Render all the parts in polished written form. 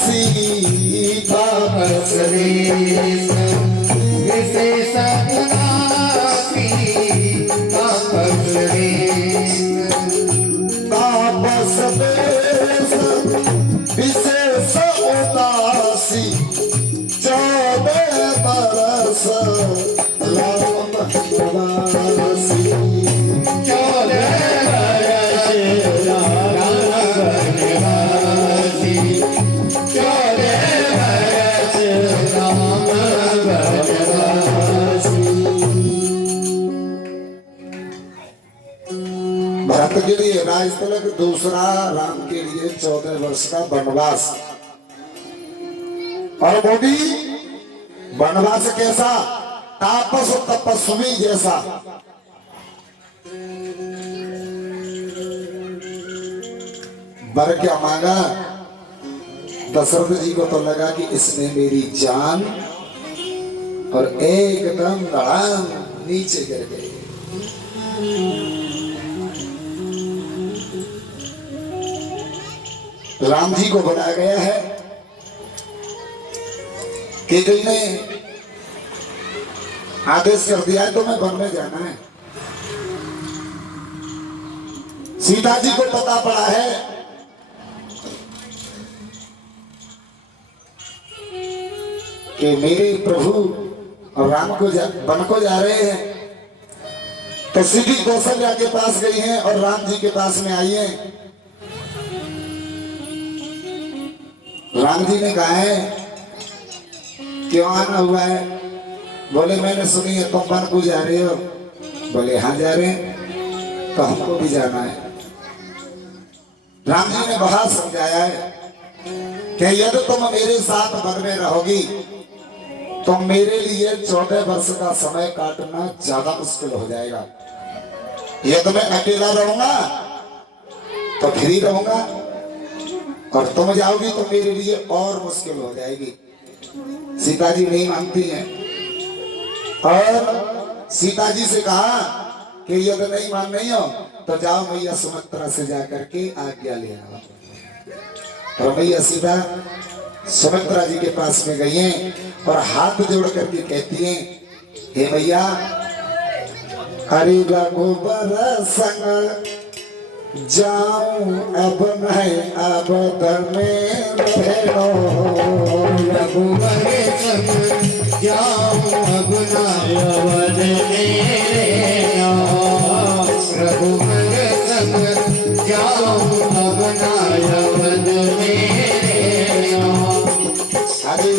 सीता बसरे विशेष गुणाती बसरे तापस देश विशेष उदासी 14 बरस राम वनवासी 14 बरस राम वनवासी 14 बरस राम वनवासी। भरत के लिए राज तिलक, दूसरा राम के लिए 14 वर्ष का वनवास। और वो भी वनवास कैसा? तापस तपस्वी जैसा। वर क्या मांगा? दशरथ जी को तो लगा कि इसने मेरी जान, और एकदम धड़ाम नीचे गिर गए। राम जी को बनाया गया है कि कहीं ने आदेश कर दिया है तो मैं वन में जाना है। सीता जी को पता पड़ा है कि मेरे प्रभु और राम को वन को जा रहे हैं, तो सीधी कौशल्या के पास गई हैं और राम जी के पास में आई हैं। राम जी ने कहा है क्यों आना हुआ है? बोले मैंने सुनी है तुम वन को जा रहे हो। बोले हाँ जा रहे हैं, तो हमको भी जाना है। राम जी ने बहुत समझाया है कि यदि तुम मेरे साथ वन में रहोगी तो मेरे लिए 14 वर्ष का समय काटना ज्यादा मुश्किल हो जाएगा। यदि मैं अकेला रहूंगा तो फ्री रहूंगा, और तुम जाओगी तो मेरे लिए और मुश्किल हो जाएगी। सीता जी नहीं मानती हैं और सीता जी से कहा कि यदि नहीं मान रही हो तो जाओ मैया सुमित्रा से जाकर के आज्ञा ले आओ। और मैया सीता सुमित्रा जी के पास में गई हैं और हाथ जोड़ करके कहती हैं, हे मैया, हरि रघुबर संग जाऊं अब नहीं अब में भेड़ो। रघुबर संग जाऊं अब नहीं अब रघुबर संग जाऊं अब नहीं अब अरे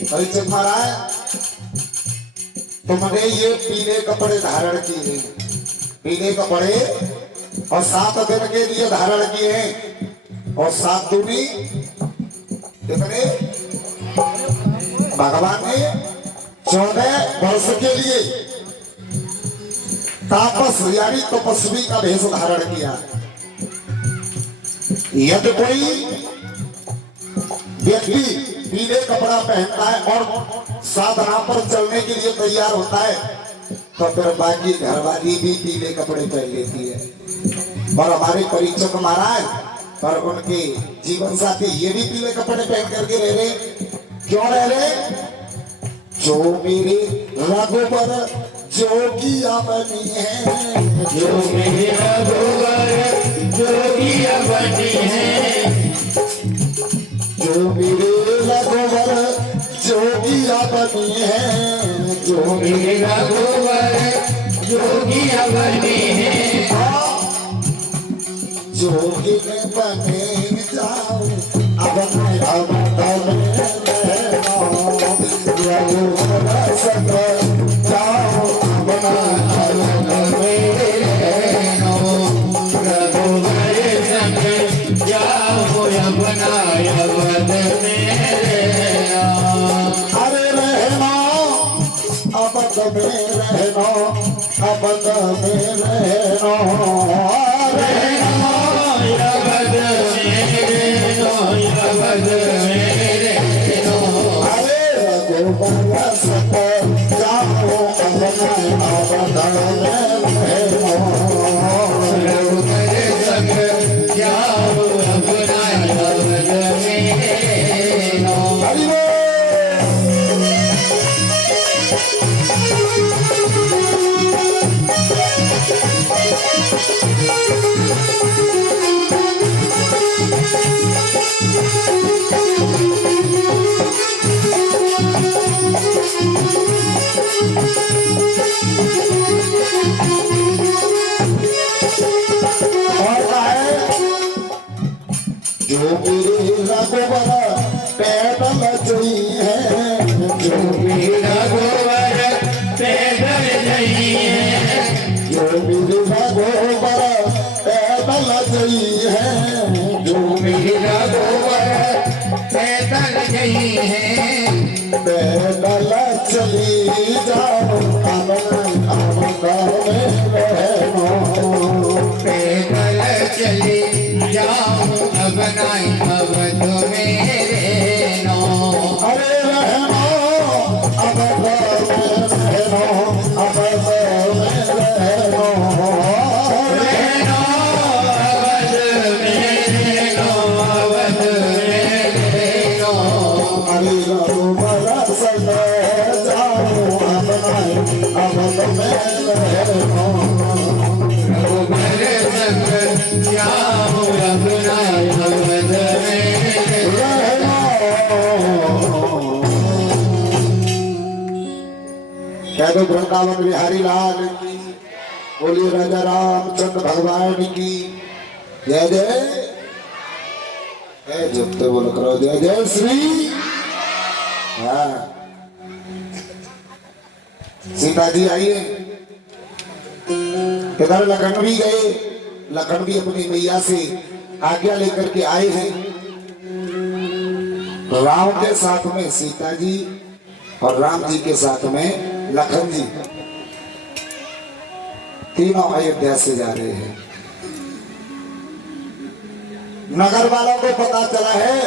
परिचित महाराज, तुमने ये पीले कपड़े धारण किए हैं, पीले कपड़े, और 7 दिन के लिए धारण किए हैं, और 7 दूनी कितने? भगवान ने 14 वर्ष के लिए तापस यानी तपस्वी का भेष धारण किया। यदि कोई व्यक्ति पीले कपड़ा पहनता है और साधना पर चलने के लिए तैयार होता है, तो फिर बाकी घरवाली भी पीले कपड़े पहन लेती है। और हमारे परीक्षक महाराज और उनके जीवन साथी ये भी पीले कपड़े पहन करके रह रहे। क्यों रह रहे? जो मेरे रघुबर जोगिया बनी है, जो मेरे रघुबर जोगिया बनी है, जो मेरे रघुबर जोगिया बनी है, जो मेरे रघुबर जोगिया बनी है, जोगी में बने जाओ अब मैं रघुबर संग जाओ अब रघुबर संग जाओ अब अरे रहना अब में रहना, अब में रहना, मेरे रघुवर पैदल जई है, जो मेरे रघुवर पैदल जई है, जो मेरे रघुवर पैदल जई है, जो मेरे रघुवर पैदल जई है, पैदल चली जाओ अमन अमन में रहनो, पैदल चले जाऊं अब नाई अवध मेरे नो। अरे रहनो अब रहनो अब रहनो, रहनो अवध मेरे नो, अवध मेरे नो। अरे रघुवर संग जाओ अपनाए अमन में रहनो, रघुबर संग जाऊं अब नाई अवध मेरे नो। कह दो वृंदावन बिहारी लाल की, बोलिए राजा रामचंद्र भगवान की जय जय। जय जपते बोलो करो जय जय श्री। हाँ सीता जी आइए, इधर लखन भी गए, लखन भी अपनी मैया से आज्ञा लेकर के आए हैं। राम के साथ में सीता जी और राम जी के साथ में लखन जी, तीनों अयोध्या से जा रहे हैं। नगर वालों को पता चला है,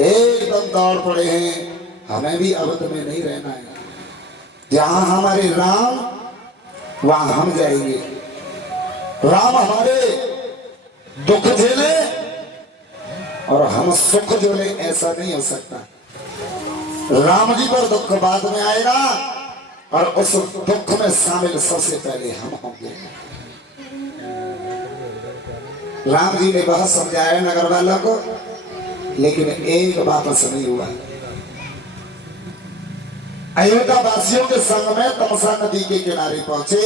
एकदम दौड़ पड़े हैं, हमें भी अवध में नहीं रहना है, जहां हमारे राम वहां हम जाएंगे। राम हमारे दुख झेले और हम सुख झेले, ऐसा नहीं हो सकता। राम जी पर दुख बाद में आएगा और उस दुख में शामिल सबसे पहले हम होंगे। राम जी ने बहुत समझाया नगर वालों को, लेकिन एक वापस नहीं हुआ। अयोध्या वासियों के संग में तमसा नदी के किनारे पहुंचे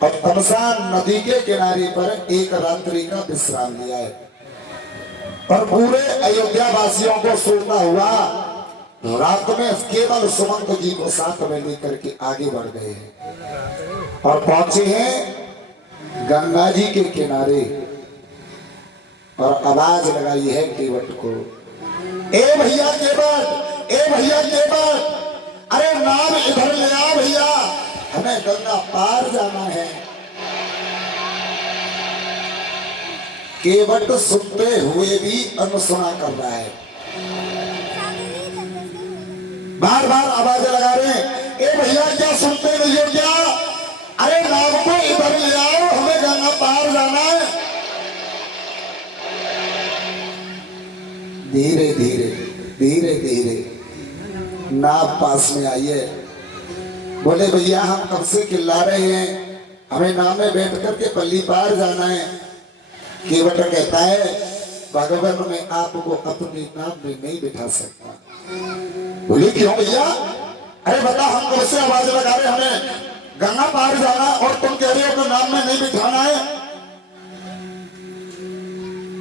और तमसा नदी के किनारे पर एक रात्रि का विश्राम लिया है। और पूरे अयोध्या वासियों को सोना हुआ, रात में केवल सुमंत जी को साथ में लेकर के आगे बढ़ गए हैं और पहुंचे हैं गंगा जी के किनारे और आवाज लगाई है केवट को, ए भैया केवट, ए भैया केवट, अरे नाम इधर ले आ भैया, हमें गंगा पार जाना है। केवट सुनते हुए भी अनसुना कर रहा है, बार बार आवाजें लगा रहे हैं, ए भैया क्या सुनते नहीं हो क्या, अरे नाव को इधर ले आओ, हमें गंगा पार जाना है। धीरे धीरे धीरे धीरे नाव पास में आई है। बोले भैया हम कब से चिल्ला रहे हैं, हमें नाव में बैठ करके पल्ली पार जाना है। केवट कहता है भगवान मैं आपको अपनी नाव में नहीं बिठा सकता। बोले क्यों भैया, अरे बता हम कब से आवाज लगा रहे हमें गंगा पार जाना और तुम कह रहे हो कि नाव में नहीं बिठाना है,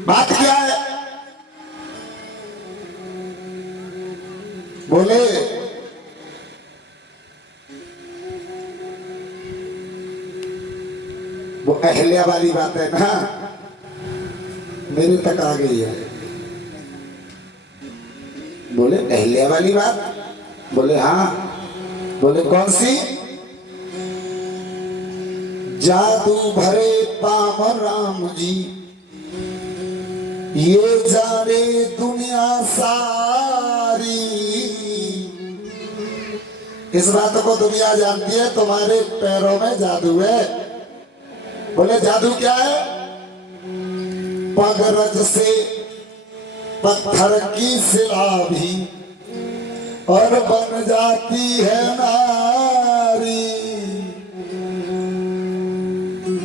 बात क्या है। बोले वो अहल्या वाली बात है ना, मेरे तक आ गई है। बोले अहल्या वाली बात, बोले हाँ। बोले कौन सी, जादू भरे पाम राम जी ये जाने दुनिया सारी, इस बात को दुनिया जानती है तुम्हारे पैरों में जादू है। बोले जादू क्या है, पगरज से पत्थर की सिला भी और बन जाती है नारी।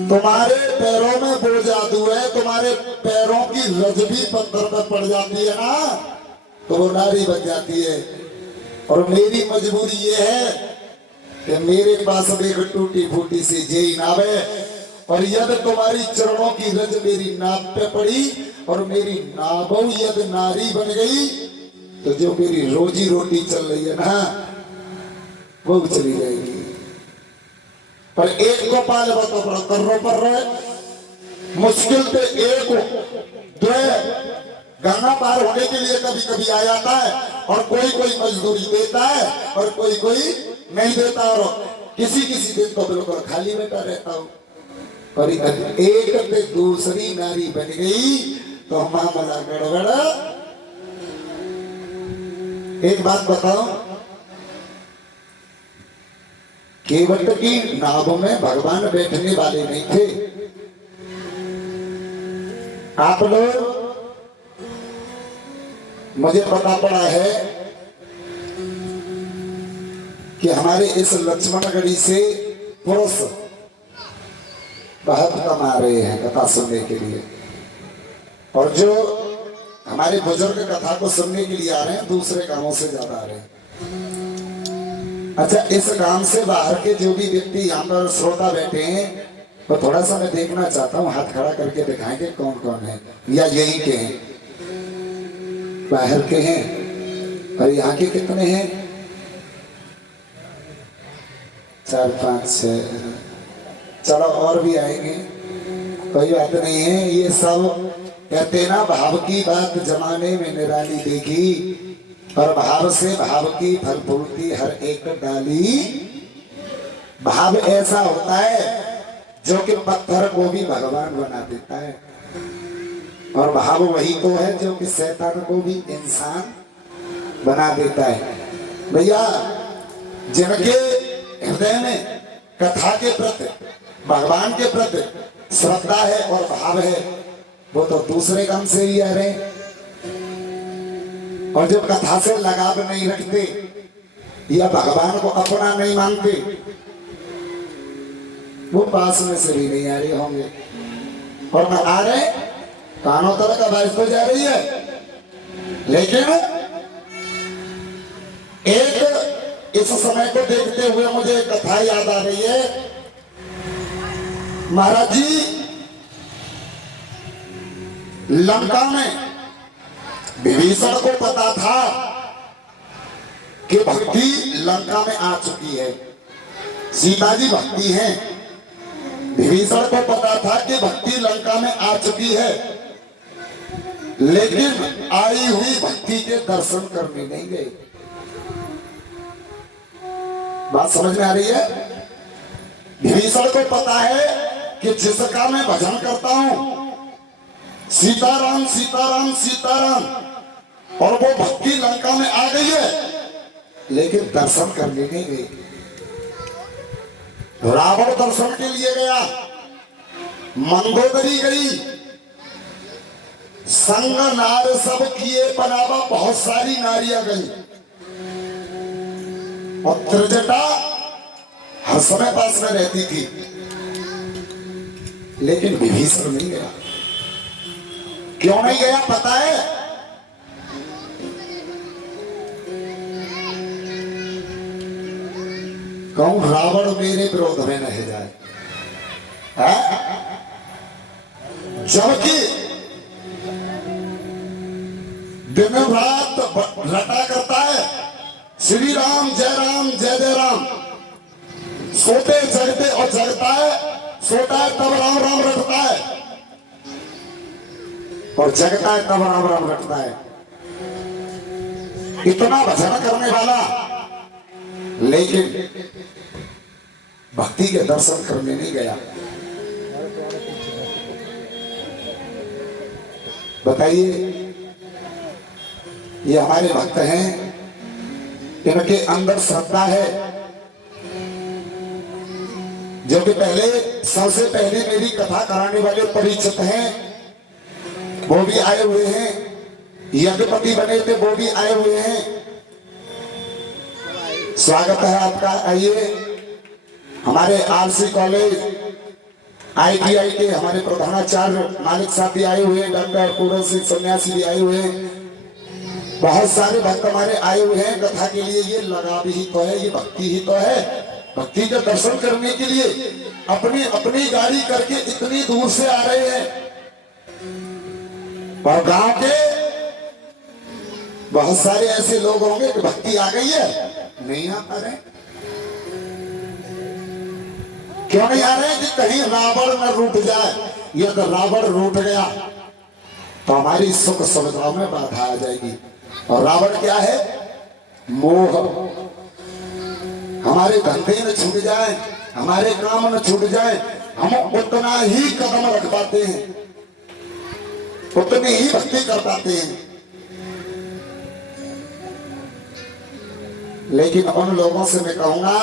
तुम्हारे पैरों में वो जादू है, तुम्हारे पैरों की रज भी पत्थर पर पड़ जाती है ना, तो वो नारी बन जाती है। और मेरी मजबूरी ये है कि मेरे पास अब एक टूटी फूटी सी जेई नाव है और यद तुम्हारी चरणों की रज मेरी नाभ पे पड़ी और मेरी नाभो यद नारी बन गई, तो जो मेरी रोजी रोटी चल रही है ना वो भी चली जाएगी। पर एक को पाले तो बड़ा कर्रो पर रहे, मुश्किल से एक जो है गंगा पार होने के लिए कभी कभी आ जाता है, और कोई कोई मजदूरी देता है और कोई कोई नहीं देता, और किसी किसी दिन तो बिल्कुल खाली बैठा रहता हूं। पर एक से दूसरी नारी बन गई तो मामला गड़बड़। एक बात बताओ, केवट की नाभ में भगवान बैठने वाले नहीं थे। आप लोग, मुझे पता पड़ा है कि हमारे इस लक्ष्मणगढ़ी से पुरुष बहुत कम आ रहे हैं कथा सुनने के लिए, और जो हमारे बुजुर्ग कथा को सुनने के लिए आ रहे हैं दूसरे गांवों से ज्यादा आ रहे हैं। अच्छा, इस गांव से बाहर के जो भी व्यक्ति यहाँ पर श्रोता बैठे हैं तो थोड़ा सा मैं देखना चाहता हूँ, हाथ खड़ा करके दिखाएंगे कौन कौन है, या यहीं के हैं, बाहर के हैं, और यहाँ के कितने हैं? 4 5 6, चलो और भी आएंगे, कोई बात नहीं है। ये सब कहते ना, भाव की बात जमाने में निराली देखी, और भाव से भाव की फल फूलती हर एक डाली। भाव ऐसा होता है जो कि पत्थर को भी भगवान बना देता है, और भाव वही तो है जो कि शैतान को भी इंसान बना देता है। भैया, जिनके हृदय में कथा के प्रति, भगवान के प्रति श्रद्धा है और भाव है, वो तो दूसरे काम से ही आ रहे हैं, और जो कथा से लगाव नहीं रखते या भगवान को अपना नहीं मानते, वो पास में से भी नहीं आ रहे होंगे। और मैं आ रहे कानों तरह का बारिश हो जा रही है, लेकिन एक इस समय को देखते हुए मुझे कथा याद आ रही है। महाराज जी, लंका में विभीषण को पता था कि भक्ति लंका में आ चुकी है, सीता जी भक्ति हैं। विभीषण को पता था कि भक्ति लंका में आ चुकी है, लेकिन आई हुई भक्ति के दर्शन करने नहीं गए। बात समझ में आ रही है? विभीषण को पता है कि जिसका मैं भजन करता हूं सीताराम सीताराम सीताराम, और वो भक्ति लंका में आ गई है, लेकिन दर्शन करने नहीं गई। रावण दर्शन के लिए गया, मंदोदरी गई, संग नार सब किए बनावा, बहुत सारी नारियां गई, और त्रिजटा हर समय पास में रहती थी, लेकिन विभीषण नहीं गया। क्यों नहीं गया पता है? कहूं रावण मेरे विरोध में रह जाए, जबकि दिन रात रटा करता है श्री राम जय जय राम, सोते जगते और जगता है, सोता है तब राम राम रटता है, और जगता है तब राम राम रटता है। इतना भजन करने वाला, लेकिन भक्ति के दर्शन करने नहीं गया। बताइए, ये हमारे भक्त हैं, इनके अंदर श्रद्धा है, जो कि पहले सबसे पहले मेरी कथा कराने वाले परिचित हैं, वो भी आए हुए हैं, यज्ञपति बने थे वो भी आए हुए हैं। स्वागत है आपका। आइए, हमारे आरसी कॉलेज ITI के हमारे प्रधानाचार्य मालिक साहब भी आए हुए हैं, डॉक्टर पूरन सिंह सन्यासी भी आए हुए हैं, बहुत सारे भक्त हमारे आए हुए हैं कथा के लिए। ये लगाव ही तो है, ये भक्ति ही तो है, भक्ति के दर्शन करने के लिए अपनी अपनी गाड़ी करके इतनी दूर से आ रहे हैं, और गांव के बहुत सारे ऐसे लोग होंगे कि भक्ति आ गई है, नहीं आ पा रहे। क्यों नहीं आ रहे? कि कहीं रावण न रूठ जाए। यदि रावण रूठ गया तो हमारी सुख सुविधाओं में बाधा आ जाएगी। और रावण क्या है? मोह। हमारे धंधे न छूट जाए, हमारे काम न छूट जाए, हम उतना ही कदम रख पाते हैं, उतनी ही भक्ति कर पाते हैं। लेकिन उन लोगों से मैं कहूंगा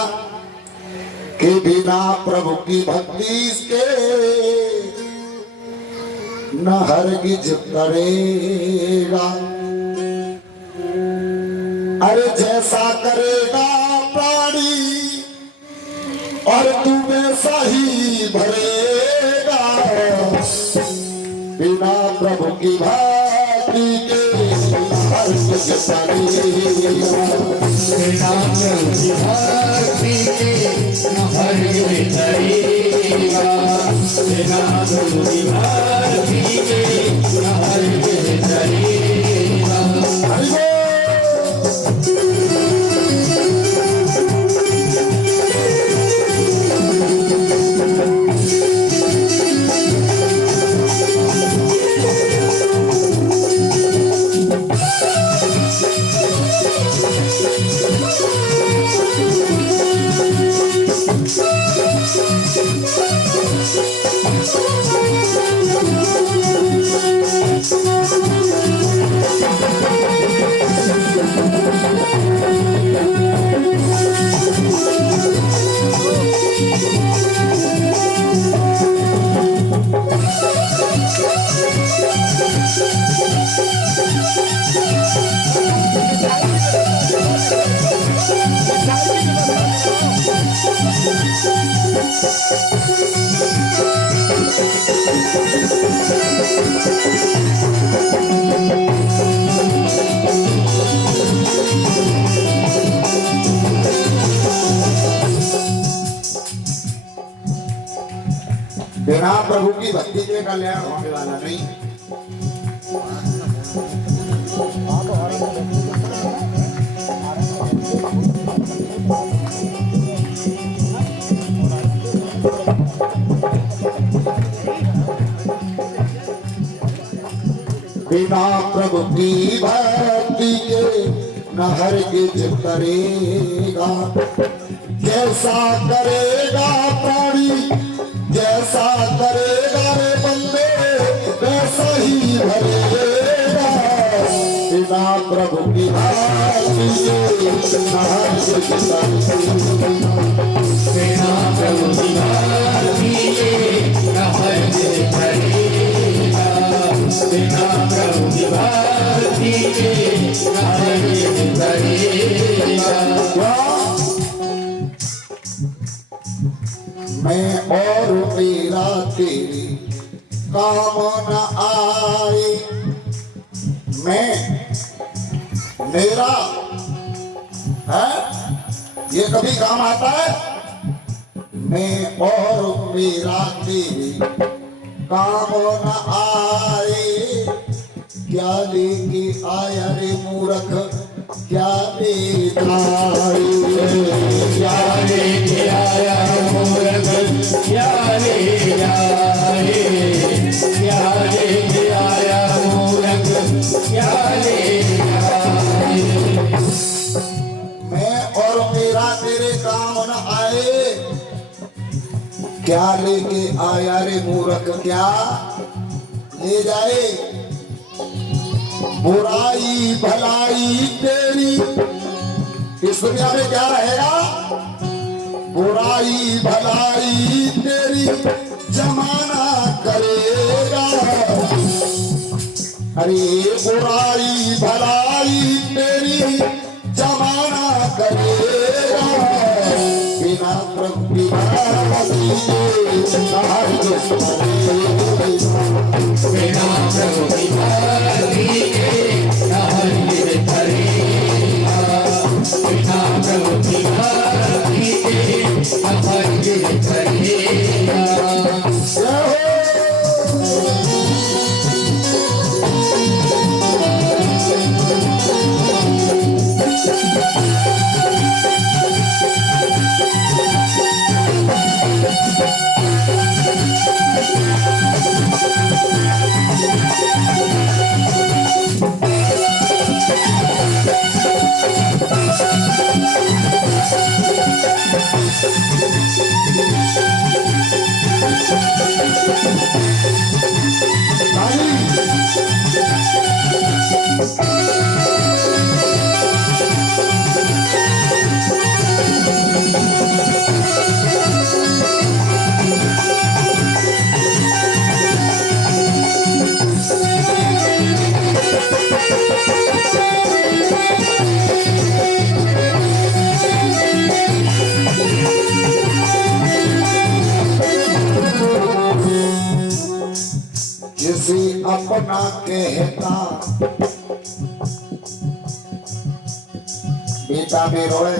कि बिना प्रभु की भक्ति के न हरगिज करेगा। अरे जैसा करेगा प्राणी और तू वैसा ही भरेगा। बिना प्रभु की भक्ति के हरगिज करेगा। बिना प्रभु की भक्ति के न हरगिज करेगा। बिना प्रभु की भक्ति के न हरगिज करेगा। बिना प्रभु की भक्ति के कल्याण होने वाला नहीं। बिना प्रभु की भक्ति के न हरगिज करेगा। जैसा करेगा प्राणी, जैसा करेगा रे बंदे, वैसा ही भरेगा। बिना प्रभु की भक्ति के न हरगिज करेगा। बिना प्रभु की भक्ति के न हरगिज करेगा। बिना प्रभु की भक्ति के न हरगिज करेगा। मैं और मेरा तेरे काम न आए। मैं मेरा है ये कभी काम आता है? मैं और मेरा तेरे काम न आए। क्या लेके आया रे मूर्ख, क्या लेके आए? क्या लेके आया मूर्ख, क्या लेके आए? क्या लेके आया मूर्ख, क्या लेके आए? मैं और मेरा तेरे काम न आए। क्या लेके आया रे मूर्ख, क्या ले जाए? बुराई भलाई तेरी इस दुनिया में क्या रहेगा? बुराई भलाई तेरी जमाना करेगा। अरे बुराई भलाई तेरी जमाना करेगा। बिना प्रभु की भक्ति के न हरगिज करेगा। बिना प्रभु की भक्ति के न हरगिज करेगा। बिना प्रभु की भक्ति के न हरगिज करेगा। कहता बेटा मेरो है,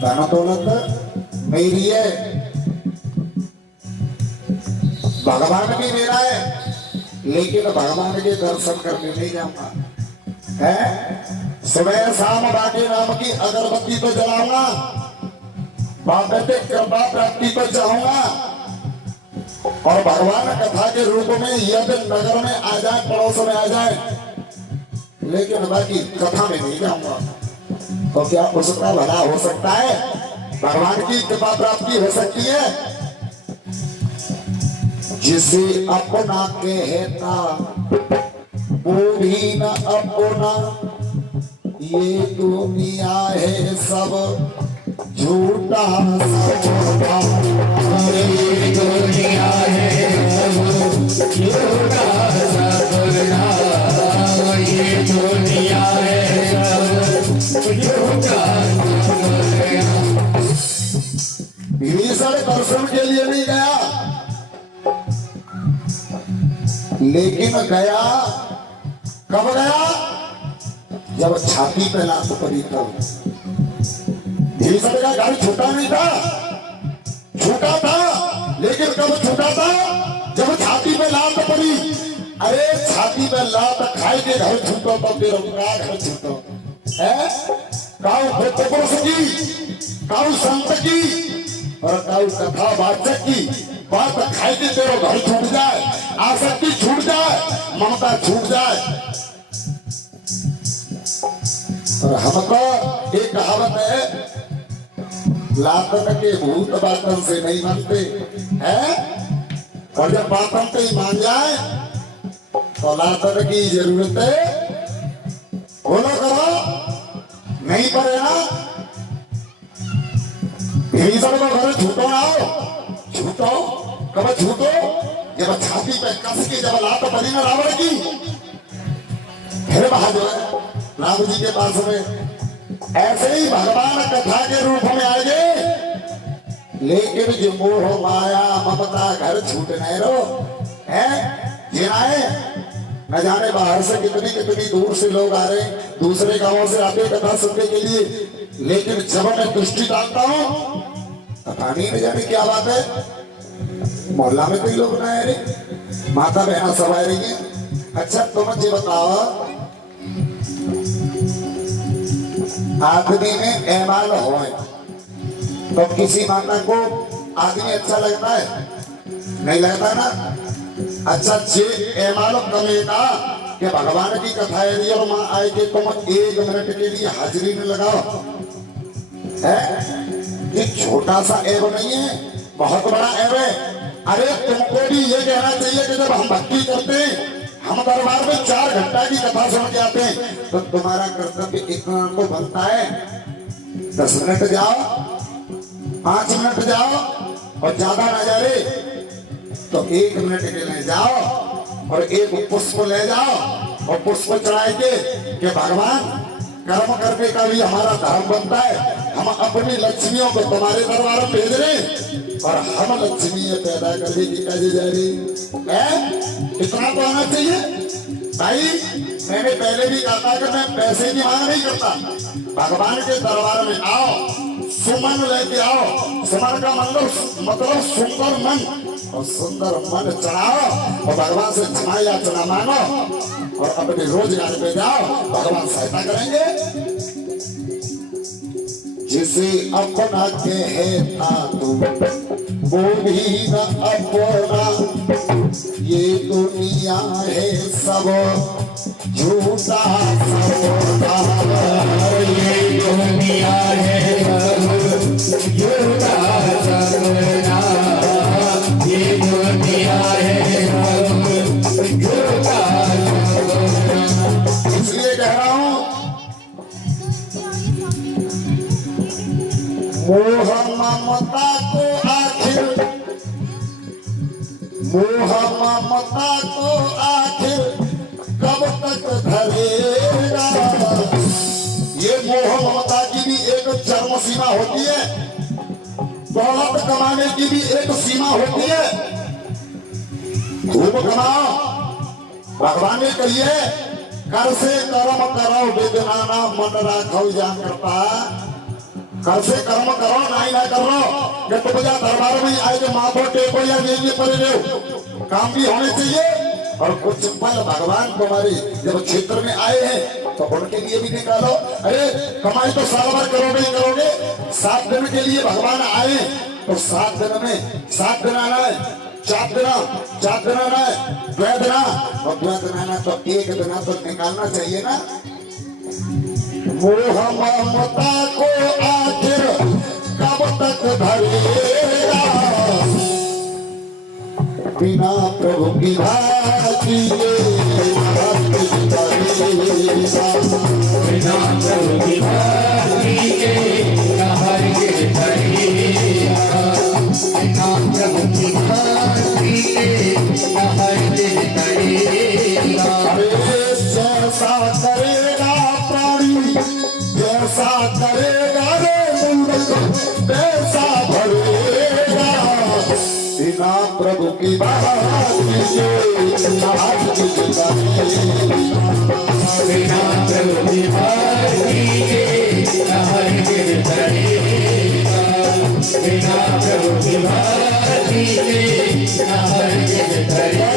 धन दौलत मेरी है, भगवान भी मेरा है, लेकिन भगवान के दर्शन करने नहीं जाऊंगा। है सुबह शाम बाकी नाम की अगरबत्ती तो जलाऊंगा, बाबे पे कृपा प्राप्ति तो चाहूंगा, और भगवान कथा के रूप में यदि नगर में आ जाए, पड़ोस में आ जाए, लेकिन बाकी कथा में नहीं जाऊंगा। तो क्या उसका भला हो सकता है? भगवान की कृपा प्राप्ति हो सकती है? जिसे अपना कहता वो भी न अपना, ये दुनिया है सब झूठा सपना। ये दुनिया है सब झूठा सपना, ये दुनिया है सब झूठा सपना। विभीषण दर्शन के लिए नहीं गया, लेकिन गया कब गया? जब छाती पे लात पड़ी तब। विभीषण का घर छूटा नहीं था, छूटा था, लेकिन कब छूटा था? जब छाती पे लात पड़ी। अरे छाती पे लात खाए के घर छूटो तो फिर उनका घर छूटो है? काऊ पुरुष की, काऊ संत की, और काऊ कथा वाचक की बात खाई के तेरा घर छूट जाए, आसक्ति छूट जाए, ममता छूट जाए। और हमको एक कहावत है, लातन के भूत बातन से नहीं मानते हैं, और जब बातन पे ही मान जाए तो लातन की जरूरत है बोलो करो नहीं पड़ेगा। भीषण को घर छूटो ना हो, छूटो कब छूटो? जब छाती पे कस के जब लात पड़ी ना रावण की, फिर वहां जो है राम जी के पास में ऐसे ही भगवान कथा के रूप में आएंगे, लेकिन जो मोह माया ममता घर छूटने रो है जिनाए। न जाने बाहर से कितनी कितनी दूर से लोग आ रहे, दूसरे गांवों से आते कथा सुनने के लिए, लेकिन जब मैं दृष्टि डालता हूं पता नहीं न जाने क्या बात है, मोहल्ला में कोई लोग ना आ रहे, माता बहना सब आ रही है। अच्छा तुम मुझे बताओ, आदमी में ऐमाल हो तो किसी माता को आदमी अच्छा लगता है? नहीं लगता ना। अच्छा जे ऐमाल कमेगा कि भगवान की कथा यदि और माँ आए कि तुम 1 मिनट के लिए हाजिरी में लगाओ, है ये छोटा सा एव नहीं है, बहुत बड़ा एव है। अरे तुमको भी ये कहना चाहिए कि जब हम भक्ति करते हैं, हम दरबार में 4 घंटा की कथा सुन के आते हैं, तो तुम्हारा कर्तव्य इतना तो बनता है 10 मिनट जाओ, 5 मिनट जाओ, और ज्यादा न जाए तो 1 मिनट के लिए जाओ और एक पुष्प ले जाओ और पुष्प चढ़ाए के कि भगवान कर्म करने का भी हमारा धर्म बनता है, हम अपनी लक्ष्मियों को तुम्हारे दरबार में भेज रहे और हम लक्ष्मी पैदा करने की काजी जा रही है। इतना तो आना चाहिए भाई। मैंने पहले भी कहा था कि मैं पैसे की मांग नहीं करता, भगवान के दरबार में आओ, सुमन लेके आओ। सुमन का मतलब सुंदर मन, और सुंदर मन चढ़ाओ और भगवान से क्षमा याचना मांगो और अपने रोजगार पे जाओ, भगवान सहायता करेंगे। जिसे अपना कहता तू वो भी न अपना, ये दुनिया है सब झूठा सपना, ये दुनिया है सब झूठा सपना, ये दुनिया है सब झूठा सपना। इसलिए कह रहा हूं, मोह ममता को आखिर, मोह ममता को आखिर कब तक धरेगा। ये मोह ममता की भी एक चरम सीमा होती है, दौलत कमाने की भी एक सीमा होती है। खूब कमाओ, भगवान ने कहिए कर से कर्म करो वेदना ना मन राखो जान करता। कर से कर्म करो ना करो कि तुम बजा दरबार में आए जो माथो टेको या ये पड़े रहो, काम भी होने चाहिए। और कुछ पल भगवान तुम्हारे जब क्षेत्र में आए हैं तो उनके लिए भी निकालो। अरे कमाई तो साल भर करोगे ही करोगे, 7 दिन के लिए भगवान आए तो 7 दिन में 7 दिन आना है, 4 दिन आना है, 2 दिन और 2 दिन आना तो 1 दिन तो निकालना चाहिए ना। वो ममता को आखिर कब तक धरेगा, बिना प्रभु की भाती बिना प्रभु की भाती के कहर के धरेगा, बिना प्रभु की भाती के कहर के धरेगा। जैसा करेगा प्राणी जैसा करेगा रे मूर्ख वैसा भरेगा, बिना प्रभु की भाती के कहर के धरेगा, बिना प्रभु की भाती के कहर के धरेगा, बिना प्रभु की भाती के कहर के धरेगा।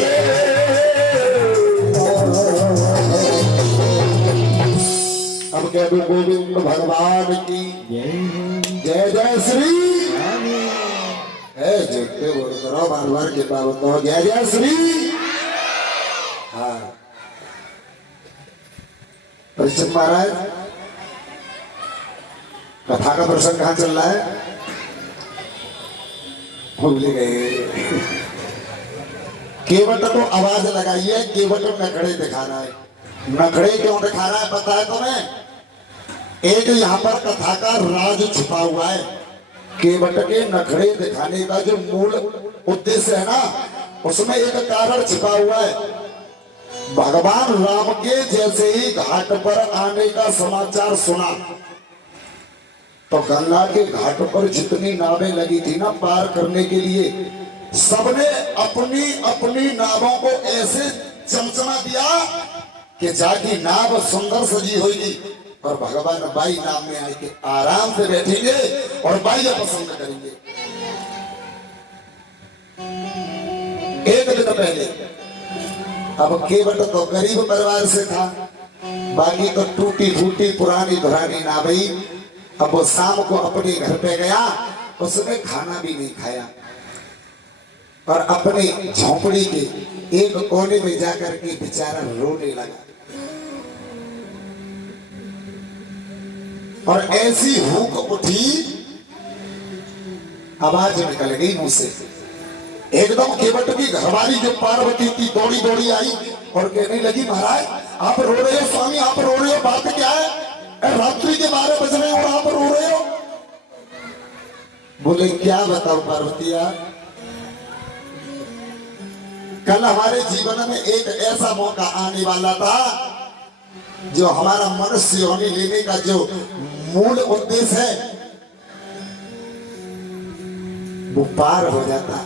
अब कह दो गोविंद भगवान की जय जय श्री है जोते बोल करो बार बार के पावत हो जय जय श्री। हाँ परीक्षित महाराज कथा का प्रसंग कहाँ चल रहा है, भूल गए। केवट तो आवाज लगाइए, केवट नखड़े दिखा रहा है। नखड़े क्यों दिखा रहा है पता है तुम्हें? एक यहाँ पर कथा का राज छुपा हुआ है। केवट के नखड़े दिखाने का जो मूल उद्देश्य है ना, उसमें एक कारण छिपा हुआ है। भगवान राम के जैसे ही घाट पर आने का समाचार सुना तो गंगा के घाट पर जितनी नावें लगी थी ना पार करने के लिए, सबने अपनी अपनी नावों को ऐसे चमचमा दिया कि जाकी नाव सुंदर सजी होगी और भगवान बाई नाव में आके आराम से बैठेंगे और बाई पसंद करेंगे। एक दिन पहले अब केवट तो गरीब परिवार से था, बाकी तो टूटी फूटी पुरानी पुरानी नावई। अब वो शाम को अपने घर पे गया, उसने खाना भी नहीं खाया और अपनी झोपड़ी के एक कोने में जाकर के बेचारा रोने लगा। और ऐसी भूख उठी, आवाज निकल गई मुंह से। एकदम केवट की घरवाली जो पार्वती थी दौड़ी दौड़ी आई और कहने लगी महाराज आप रो रहे हो, स्वामी आप रो रहे हो, बात क्या है? रात्रि के 12 बज रहे और आप रो रहे हो। बोले क्या बताओ पार्वतिया, कल हमारे जीवन में एक ऐसा मौका आने वाला था जो हमारा मनुष्य योनि लेने का जो मूल उद्देश्य है वो पार हो जाता।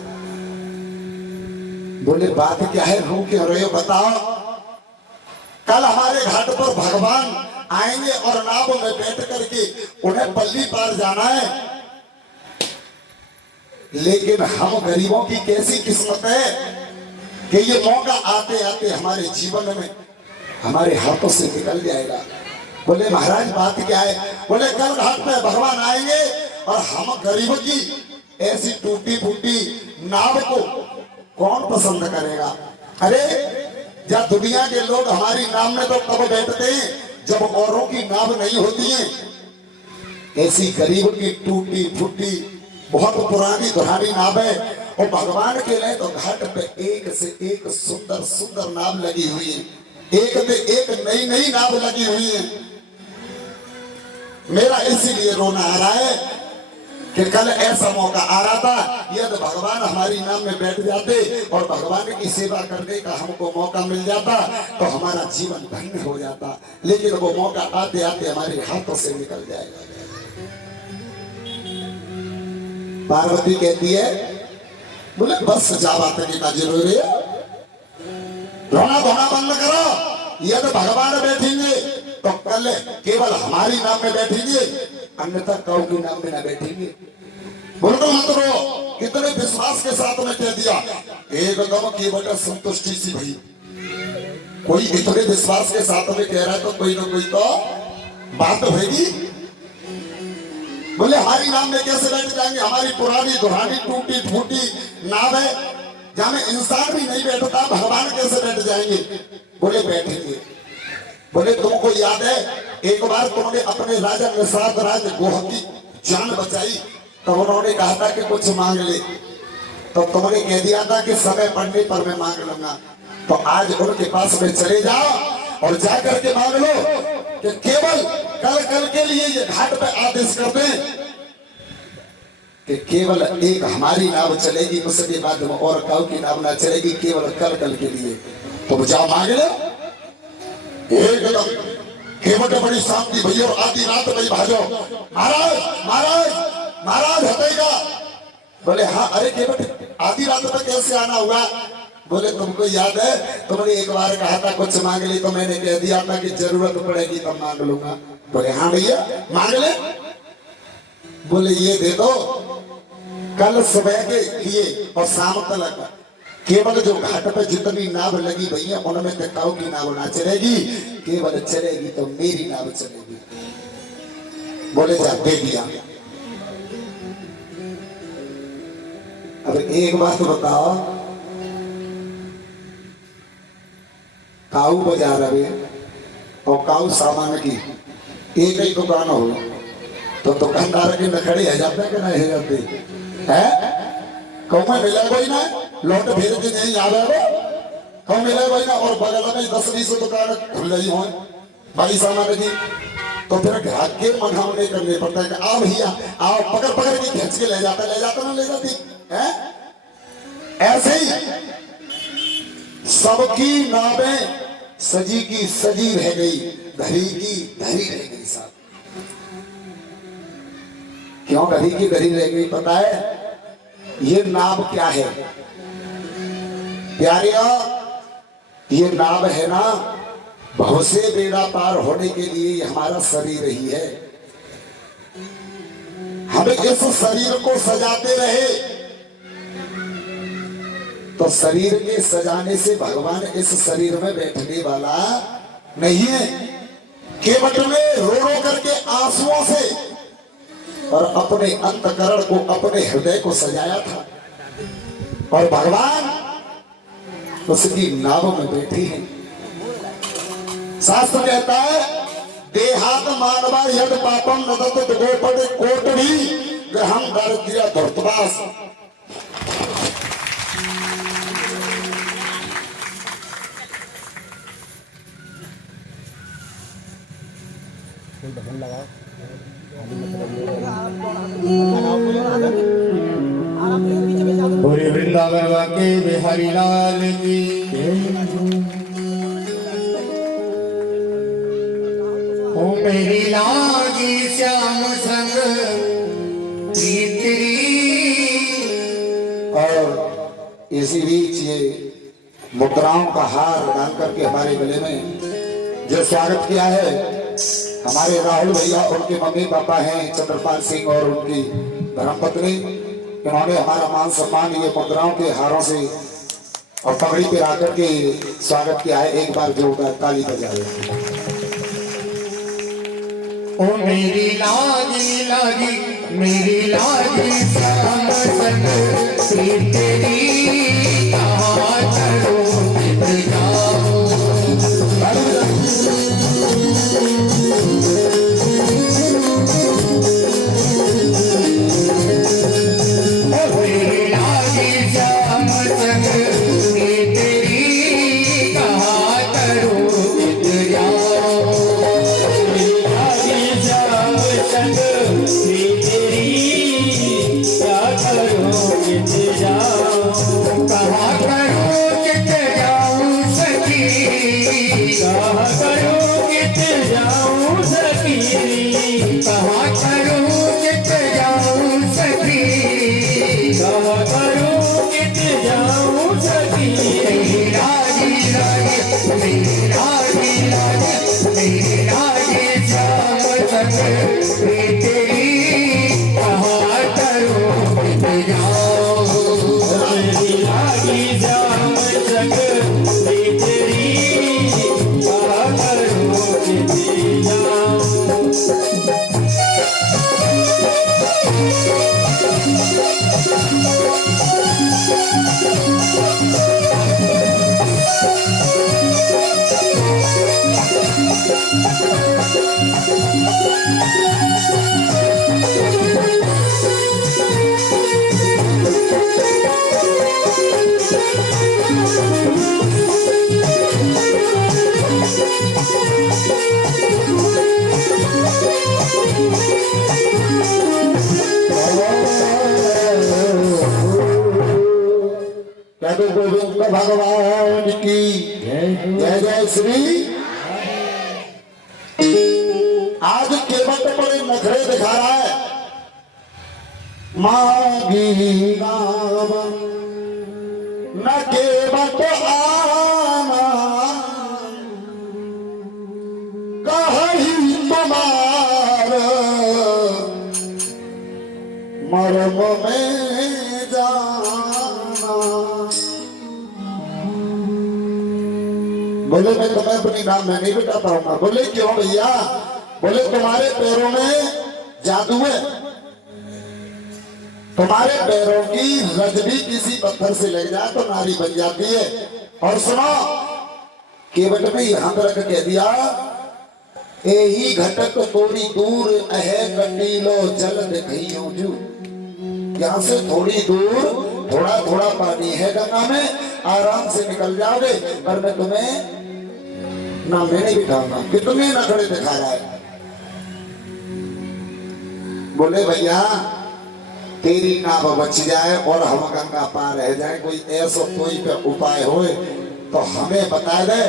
बोले बात क्या है, रो क्यों रहे हो बताओ? कल हमारे घाट पर भगवान आएंगे और नाव में बैठ करके उन्हें पल्ली पार जाना है, लेकिन हम गरीबों की कैसी किस्मत है कि ये मौका आते आते हमारे जीवन में हमारे हाथों से निकल जाएगा। बोले महाराज बात क्या है? बोले कल घाट पे भगवान आएंगे और हम गरीबों की ऐसी टूटी फूटी नाव को कौन पसंद करेगा? अरे जब दुनिया के लोग हमारी नाव में तो तब बैठते हैं जब औरों की नाव नहीं होती है। ऐसी गरीब की टूटी फूटी बहुत पुरानी दुरानी नाव है और भगवान के लिए तो घाट पे एक से एक सुंदर सुंदर नाव लगी हुई है, एक से एक नई नई नाव लगी हुई है। मेरा इसीलिए रोना आ रहा है कि कल ऐसा मौका आ रहा था, यदि भगवान हमारी नाम में बैठ जाते और भगवान की सेवा करने का हमको मौका मिल जाता तो हमारा जीवन धन्य हो जाता, लेकिन वो मौका आते आते हमारे हाथों से निकल जाएगा। पार्वती कहती है बोले बस जावा तक का जरूरी है, रोना धोना बंद करो। यदि भगवान बैठेंगे तो कल केवल हमारी नाम में बैठेंगे, अन्यथा कौ की नाम में ना बैठेंगे। बिल्कुल मत रो। कितने विश्वास के साथ में कह दिया, एकदम केवल संतुष्टि सी भई। कोई इतने विश्वास के साथ में कह रहा है तो कोई ना कोई तो बात होगी। बोले हमारी नाम में कैसे बैठ जाएंगे, हमारी पुरानी दुरानी टूटी फूटी नाव है जहां में इंसान भी नहीं बैठता, भगवान कैसे बैठ जाएंगे। बोले बैठेंगे। बोले तुमको याद है एक बार तुमने अपने राजा निषाद राज गोह की जान बचाई, तब उन्होंने कहा था कि कुछ मांग ले, तो तुमने कह दिया था कि समय पड़ने पर मैं मांग लूंगा। तो आज उनके पास में चले जाओ और जाकर के मांग लो कि केवल कल कल के लिए ये घाट पे आदेश कर दें कि केवल एक हमारी नाव चलेगी, उसके बाद में और कल की नाव ना चलेगी, केवल कल कल के लिए। तुम जाओ मांग लो एकदम केवट बड़ी शांति भैया और आधी रात भाई भाजो। महाराज महाराज महाराज हटेगा। बोले हाँ, अरे केवट आधी रात तक कैसे आना हुआ। बोले तुमको याद है तुमने एक बार कहा था कुछ मांग ली, तो मैंने कह दिया था कि जरूरत पड़ेगी तब मांग लूंगा। बोले हाँ भैया मांग ले। बोले ये दे दो, कल सुबह के लिए और शाम तक केवल जो घाट पर जितनी नाव लगी भैया उनमें टिकाऊ की नाव ना चलेगी, केवल चलेगी तो मेरी नाव चलेगी। बोले जा दे दिया। अब एक बात बताओ, काऊ बाजार रहे और काऊ सामान की एक ही दुकान हो तो दुकानदार के नखड़े है जाते कि नहीं है जाते है। कहूँ में मिला कोई ना लौट भेज के नहीं आ रहा कहूँ मिला कोई ना, और बगल में 10-20 दुकान खुल रही हो भाई सामान की, तो फिर ग्राहक के मनहावने करने पड़ता है कि आओ भैया आओ, पकड़ पकड़ के खींच के ले जाता ना ले जाती है। ऐसे ही सबकी नावें सजी की सजी रह गई, धरी की धरी रह गई। साहब क्यों धरी की धरी रह गई पता है? ये नाव क्या है प्यारिया? ये नाव है ना, बहुत से बेड़ा पार होने के लिए ये हमारा शरीर ही है। हमें इस शरीर को सजाते रहे तो शरीर के सजाने से भगवान इस शरीर में बैठने वाला नहीं है। केवट में रो रो करके आंसुओं से और अपने अंतकरण को अपने हृदय को सजाया था, और भगवान उसकी नाव में बैठी है। शास्त्र कहता है देहात मानवा यद पापम नदत गोपद कोट भी ग्रहम दारिद्र्य धर्तवास। पूरे वृंदावन के बिहारी लाल की ओ मेरी लागी श्याम संग प्रीतरी। और इसी बीच ये मुद्राओं का हार डाल करके हमारे गले में जो स्वागत किया है हमारे राहुल भैया, उनके मम्मी पापा हैं चंद्रपाल सिंह और उनकी धर्मपत्नी, इन्होंने हमारा मान सम्मान ये मुद्राओं के हारों से और पगड़ी पे आकर के स्वागत किया है। एक बार जोरदार ताली बजाए। ओ मेरी लागी लागी मेरी लागी श्याम संग प्रीतरी, कहाँ चलो कित जाओ। राजी राजी लागे श्याम संग तेरी कहाँ करो जाओ मेरी लागे श्याम संग तेरी कहाँ करो जाओ कहते गोविंद भगवान की जय जय श्री। आज केवट बड़े नखरे दिखा रहा है। मांगी नाम न केवट आना कहीं तुम्हार मर्म में जाना। बोले मैं तुम्हें अपनी नाम में नहीं बिठाता हूँ। बोले क्यों भैया? बोले तुम्हारे पैरों में जादू है। तुम्हारे पैरों की रज भी किसी पत्थर से लग जाए तो नारी बन जाती है। और सुनो, केवट में यहाँ रख कह दिया, यही घटक थोड़ी दूर अह कटीलो जल दिखइयो जू। यहाँ से थोड़ी दूर थोड़ा थोड़ा पानी है गंगा में, आराम से निकल जाओगे। पर मैं तुम्हें ना मैं नहीं बिठाऊंगा। कितने नखरे दिखा रहा है। बोले भैया तेरी नाव बच जाए और हम गंगा पार रह जाए, कोई ऐसा कोई पे उपाय हो तो हमें बता दे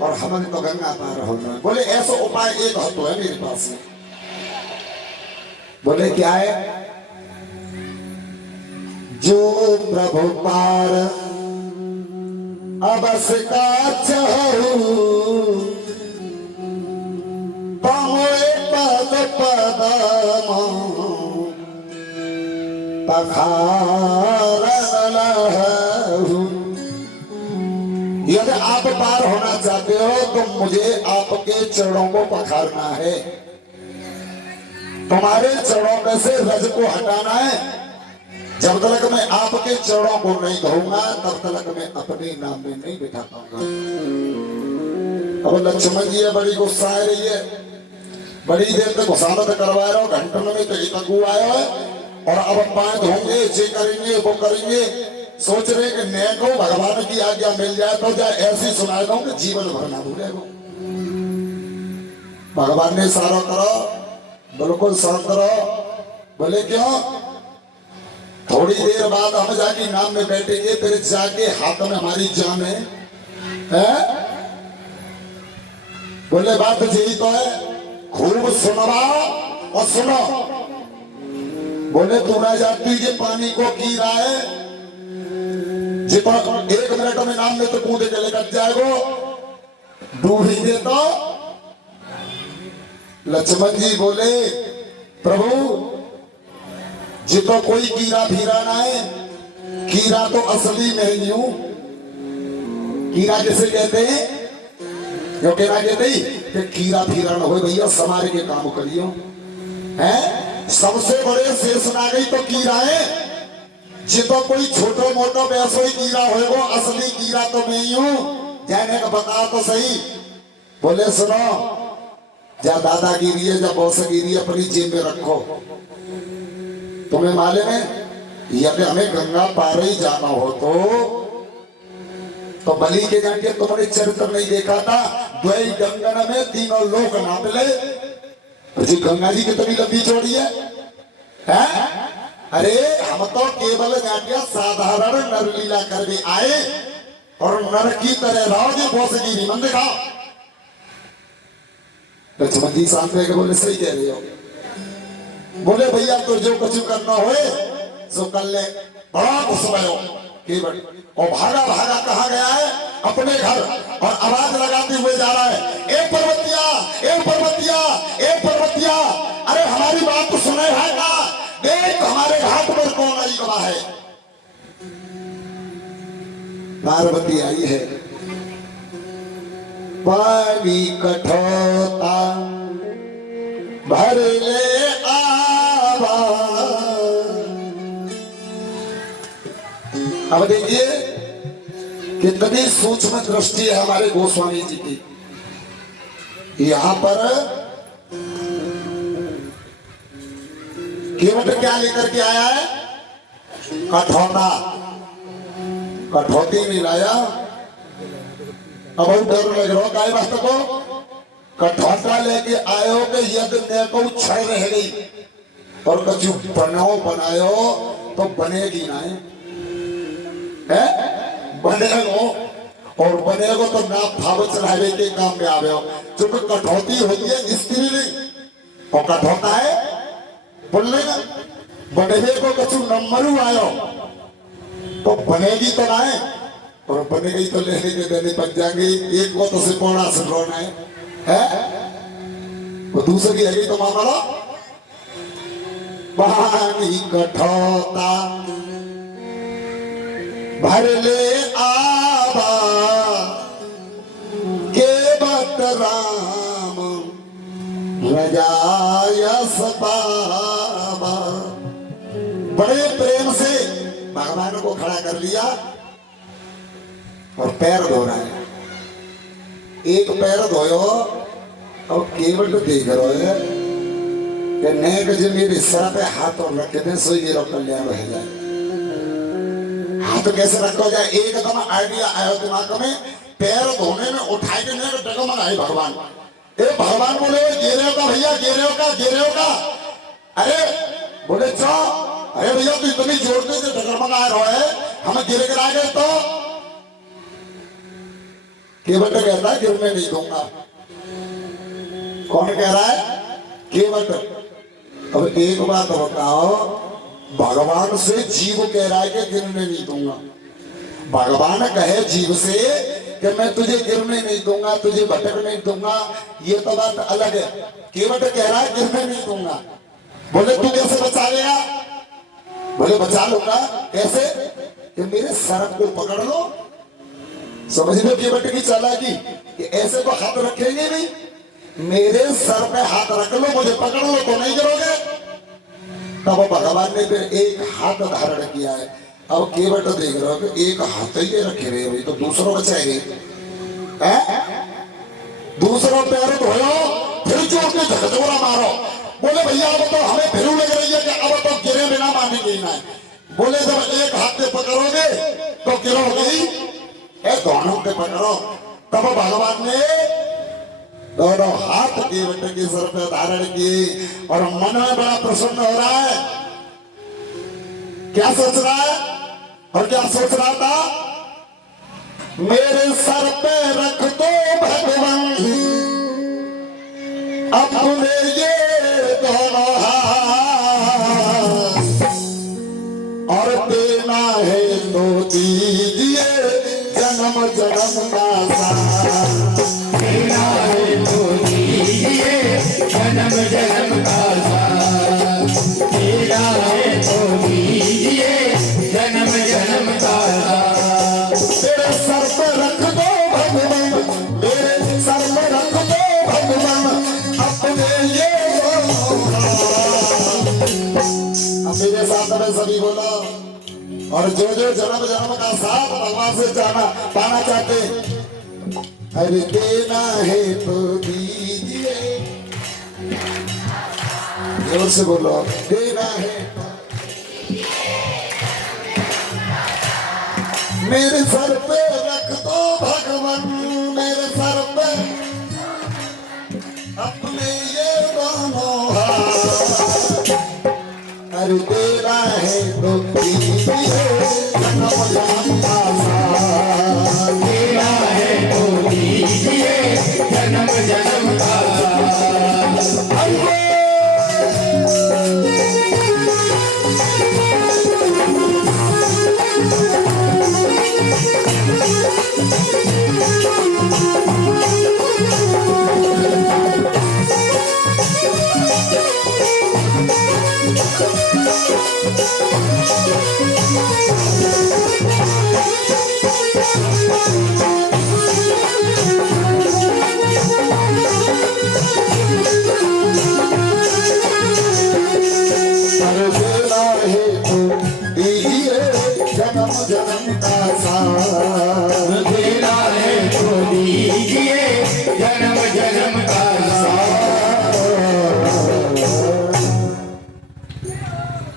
और हम तो गंगा पार होना। बोले ऐसा उपाय एक तो है मेरे पास। बोले क्या है? जो प्रभु पार अबस का चाहू तमोए पद पदम पखारन लहू। यदि आप पार होना चाहते हो तो मुझे आपके चरणों को पखारना है। तुम्हारे चरणों में से रज को हटाना है। जब तक मैं आपके चरणों को नहीं कहूंगा तब तक मैं अपने नाम में नहीं बिठा पाऊंगा। अब लक्ष्मण जी बड़ी गुस्सा आ रही है। बड़ी देर तक घुसामत करवा रहा हूँ, घंटों में तो तक आया है और अब पाए धोंगे, ये करेंगे वो करेंगे। सोच रहे कि नए को भगवान की आज्ञा मिल जाए तो जाए ऐसी सुना दूं कि जीवन भर ना भूलेगा। भगवान ने इशारा करो, बिल्कुल शांत रहो। बोले क्यों? थोड़ी देर बाद हम जाके नाम में बैठेंगे, फिर जाके हाथ में हमारी जान है? बोले बात यही तो है, खूब सुनवा और सुनो। बोले तू ना जाती ये पानी को की रहा है, जितना 1 मिनट में नाम में तो कूदे के लेकर जाएगो, डूब ही दे तो। लक्ष्मण जी बोले प्रभु जितो कोई कीड़ा फीरा ना है, कीड़ा तो असली में ही हूं। कीड़ा किसे कहते हैं? जो कहना कहते ही कीड़ा फीरा ना हो भैया, समारे के काम करियो हैं। सबसे बड़े शेष ना गई तो कीड़ा है। जितो कोई छोटो मोटो वैसो ही कीड़ा होएगो, असली कीड़ा तो मैं ही हूं। जाने का बता तो सही। बोले सुनो, जा दादागिरी है, जा बॉसगिरी अपनी जेब में रखो। तुम्हें मालूम है यदि हमें गंगा पार ही जाना हो तो बलि के जाके तुमने चरित्र नहीं देखा था? द्वै गंगन में तीनों लोक नाप ले। जी गंगा जी कितनी लंबी चौड़ी है? अरे हम तो केवल जाके साधारण नरलीला करके आए और नर की तरह रहोगे बॉसगिरी मन दिखाओ। लक्ष्मण जी सामने के बोले सही कह रहे हो। बोले भैया तो जो कुछ करना हो सो कर ले। बड़ा खुश भयो और भागा भागा कहा गया है? अपने घर और आवाज लगाते हुए जा रहा है, ए पर्वतिया, ए पर्वतिया, ए पर्वतिया, अरे हमारी बात तो सुने है ना, देख हमारे घाट पर कौन आई गवा है। पार्वती आई है, पानी कठोता भर ले आवा। अब देखिए कितनी सूक्ष्म दृष्टि है हमारे गोस्वामी जी की। यहां पर केवट क्या लेकर के आया है, कठौता, कठौती नहीं लाया। अब डर लग रहा काय वास्ते को कठौता लेके आयो के यदि ने को छड़ रह गई और कछु बनायो तो बनेगी ना है, बनेगो और बनेगो तो ना भाव चढ़ावे के काम में आवे हो। क्योंकि कठौती होती है स्त्री नहीं और कठौता है बोलने का बनेगे को कछु नंबरू आयो तो बनेगी तो ना है, और बनेगी तो लेने के देने पक जाएंगे। एक को तो सिपोड़ा से रोना है वो दूसरी है तो मामला पानी कठौता भर ले आवा के बत राम रजायस बाबा। बड़े प्रेम से भगवान को खड़ा कर लिया और पैर धो रहा है। एक पैर धोयो और केवल तो देख रहे है कि नेक जो मेरे सर पे हाथ और रखे थे सोई मेरा कल्याण रह जाए। हाथ कैसे रखा जाए, एकदम आइडिया आया दिमाग में, पैर धोने में उठाए के नेक डगमग आए भगवान। ए भगवान बोले गिरे का भैया, गिरे का, गिरे का। अरे बोले चो, अरे भैया तू इतनी जोड़ते से डगमग आ रहा है, हमें गिरे गिरा गए तो केवट कहता है गिरने नहीं दूंगा। कौन कह रहा है, केवट। अब एक बात बताओ, भगवान से जीव कह रहा है कि गिरने नहीं दूंगा। भगवान कहे जीव से कि मैं तुझे गिरने नहीं दूंगा, तुझे भटक नहीं दूंगा, ये तो बात अलग है। केवट कह रहा है गिरने नहीं दूंगा। बोले तू कैसे बचा लेगा, बोले बचा लूंगा। कैसे, कि मेरे सर को पकड़ लो। समझ लो केवट की चालाकी कि ऐसे तो हाथ रखेंगे नहीं, मेरे सर पे हाथ रख लो, मुझे पकड़ लो तो नहीं गिरोगे। तब भगवान ने फिर एक हाथ धारण किया है। अब केवट देख रहे हो कि एक हाथ ही रखे रहे हो तो दूसरों बचाएंगे। दूसरों पैर धोयो फिर जोर के झकझोरा मारो। बोले भैया अब तो हमें फिर लग रही है कि अब तो गिरे बिना मानेंगे ही ना। बोले जब एक हाथ से पकड़ोगे तो गिरोगे, दोनों के पकड़ो। तब भगवान ने दोनों हाथ केवट के सर पे धारण किए और मन में बड़ा प्रसन्न हो रहा है। क्या सोच रहा है और क्या सोच रहा था, मेरे सर पे रख दो भगवान अपने ये दोनों हाथ, और देना है तो दीजिए जन्म जन्म का साथ। देना है तो दीजिए जन्म जन्म का साथ। देना है तो दीजिए जन्म जन्म का साथ। मेरे सर पे रख दो भगवान, मेरे सर पे रख दो भगवान अपने ये दोनों हाथ। अब मेरे साथ में सभी बोलो, और जो जो जन्म जन्म का साथ भगवान से जाना पाना चाहते, अरे देना है तो दीजिए, जोर से बोलो, देना है तो मेरे सर पे रख दो भगवान, मेरे सर पे अपने ये दोनों हाथ। अरे देना है तो दीजिए जन्म जन्म का साथ। देना है तो दीजिए जन्म जन्म का साथ। अरे पर देना है तो दीजिए जन्म जन्म का साथ, देना है तो दीजिए जन्म जन्म का साथ।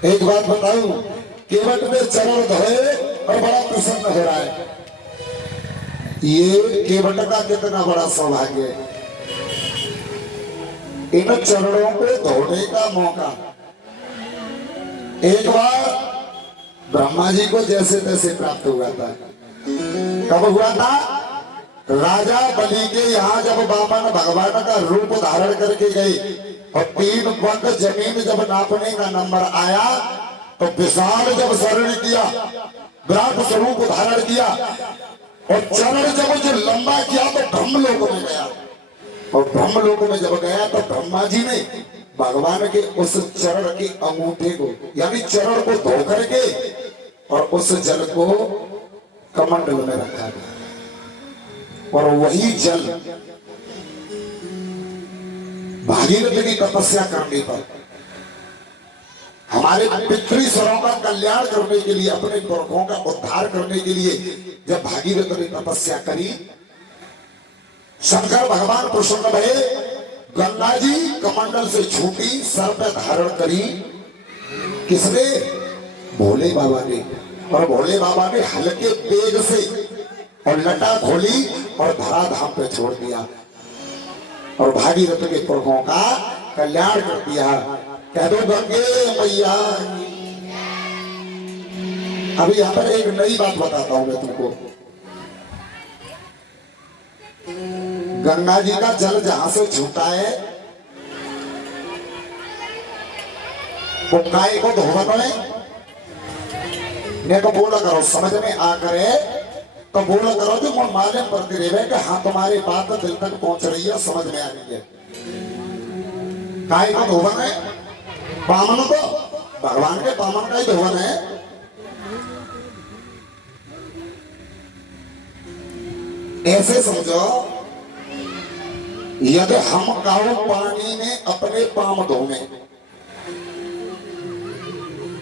एक बात बताऊं, केवट में चरण धोए और बड़ा प्रसन्न हो रहा है। ये केवट का कितना बड़ा सौभाग्य है, इन चरणों को धोने का मौका। एक बार ब्रह्मा जी को जैसे तैसे प्राप्त हुआ था। कब हुआ था? राजा बलि के यहाँ जब वामन भगवान का रूप धारण करके गए और 3 पंख जमीन जब नापने का नंबर आया तो विशाल जब शरण किया, विराट स्वरूप धारण किया और चरण जब जो लंबा किया तो ब्रह्मलोक में गया। और ब्रह्मलोक में जब गया तो ब्रह्मा जी ने भगवान के उस चरण के अंगूठे को यानी चरण को धो करके और उस जल को कमंडल में रखा था। और वही जल भागीरथ की तपस्या करने पर हमारे पितृस्वरों का कल्याण करने के लिए, अपने पुरखों का उद्धार करने के लिए जब भागीरथ ने तपस्या करी, शंकर भगवान प्रसन्न भये, गंगा जी कमंडल से छूटी, सर पे धारण करी। किसने? भोले बाबा ने। और भोले बाबा ने हल्के पेग से और लटा खोली और धराधाम पे छोड़ दिया और भागीरथ के पुरखों का कल्याण कर दिया। कह दो गंगे मैया। अभी यहां पर एक नई बात बताता हूं मैं तुमको। गंगा जी का जल जहां से छूटा है वो काय को धोवन में ने तो बोला करो, समझ में आ करे तो बोला करो जो वो मालूम पड़ती रहे कि हाँ तुम्हारी बात दिल तक पहुंच रही है, समझ में आ रही है। काय को धोवन है? पामन को, भगवान के पामन का ही धोवन है। ऐसे समझो, यदि हम काऊ पानी में अपने पाम धोने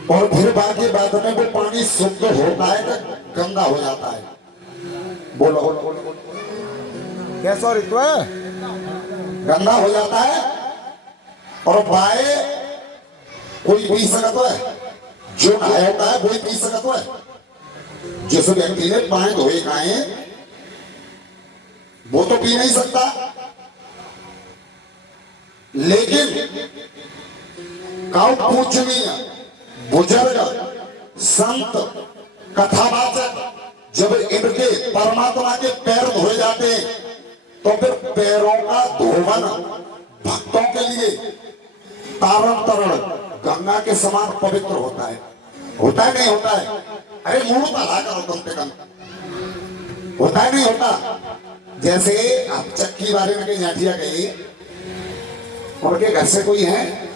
और फिर बाकी बाद में वो पानी शुद्ध होता है तो गंदा हो जाता है। बोलो कैसा ऋतु है? गंदा हो जाता है। और बाय कोई पी सकता है, जो नहाया होता है वही पी सकता है। जिस व्यक्ति ने पानी धोए खाए वो तो पी नहीं सकता, लेकिन काउ पूजनीय बुजुर्ग संत कथावाचक जब इनके परमात्मा के पैर धोए जाते हैं तो फिर पैरों का धोवन भक्तों के लिए तारण तरण गंगा के समान पवित्र होता है। होता है नहीं होता है? अरे मुंह तला करो कम से कम। होता है नहीं होता? जैसे आप चक्की बारे में कहीं जाठिया गई, उनके घर से कोई है?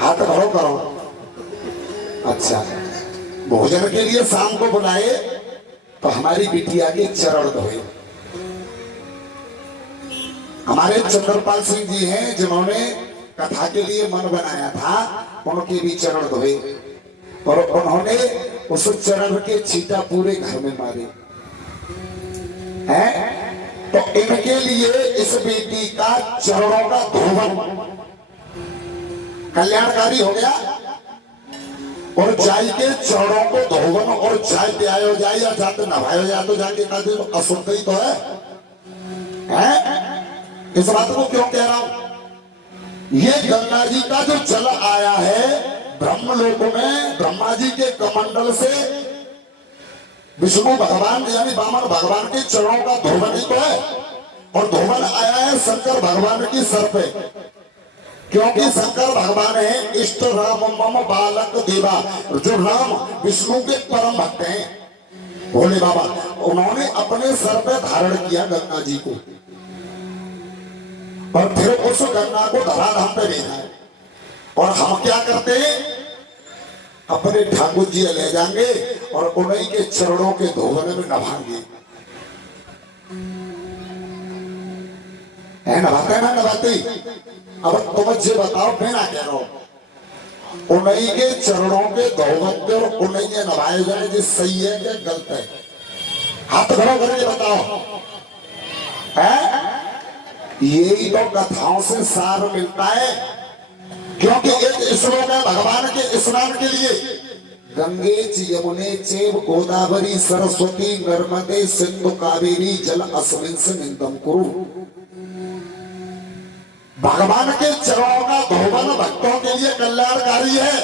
हाथ भरो करो। अच्छा, भोजन के लिए शाम को बुलाए तो हमारी बिटिया के चरण धोए। हमारे चंद्रपाल सिंह जी हैं जिन्होंने कथा के लिए मन बनाया था, उनके भी चरण धोए और उन्होंने उस चरण के छींटा पूरे घर में मारे हैं। तो इनके लिए इस बेटी का चरणों का धोवन कल्याणकारी हो गया। और जाय के चरणों को धोवन और चाय पियायो जाए या जाते नहायो जाए तो जाके अशुद्ध ही तो है? इस बात को क्यों कह रहा हूं? ये गंगा जी का जो जल आया है ब्रह्मलोक में, ब्रह्मा जी के कमंडल से विष्णु भगवान यानी वामन भगवान के चरणों का धोवन ही तो है। और धोवन आया है शंकर भगवान की सर पे, क्योंकि शंकर भगवान है इष्ट राम मम बालक देवा। जो राम विष्णु के परम भक्त हैं भोले बाबा, उन्होंने अपने सर पे धारण किया गंगा जी को और फिर उस गंगा को धराधाम पे भेजा है। और हम क्या करते हैं? अपने ठाकुर जी ले जाएंगे और उन्हीं के चरणों के धोवन में नभाएंगे। है नभाते है ना नभाते? अब तुम मुझे बताओ, मैं ना कह रहा हूं उन्हीं के चरणों के धोवन पे और उन्हीं के नभाए जाए, जो सही है क्या गलत है? हाथ खड़ो करके बताओ। है यही तो कथाओं से सार मिलता है, क्योंकि एक श्लोक है भगवान के स्नान के लिए, गंगे यमुने चैव गोदावरी सरस्वती नर्मदे सिंधु कावेरी जल अस्मिन् सन्निधं कुरु। भगवान के चरणों का धोवन भक्तों के लिए कल्याणकारी है।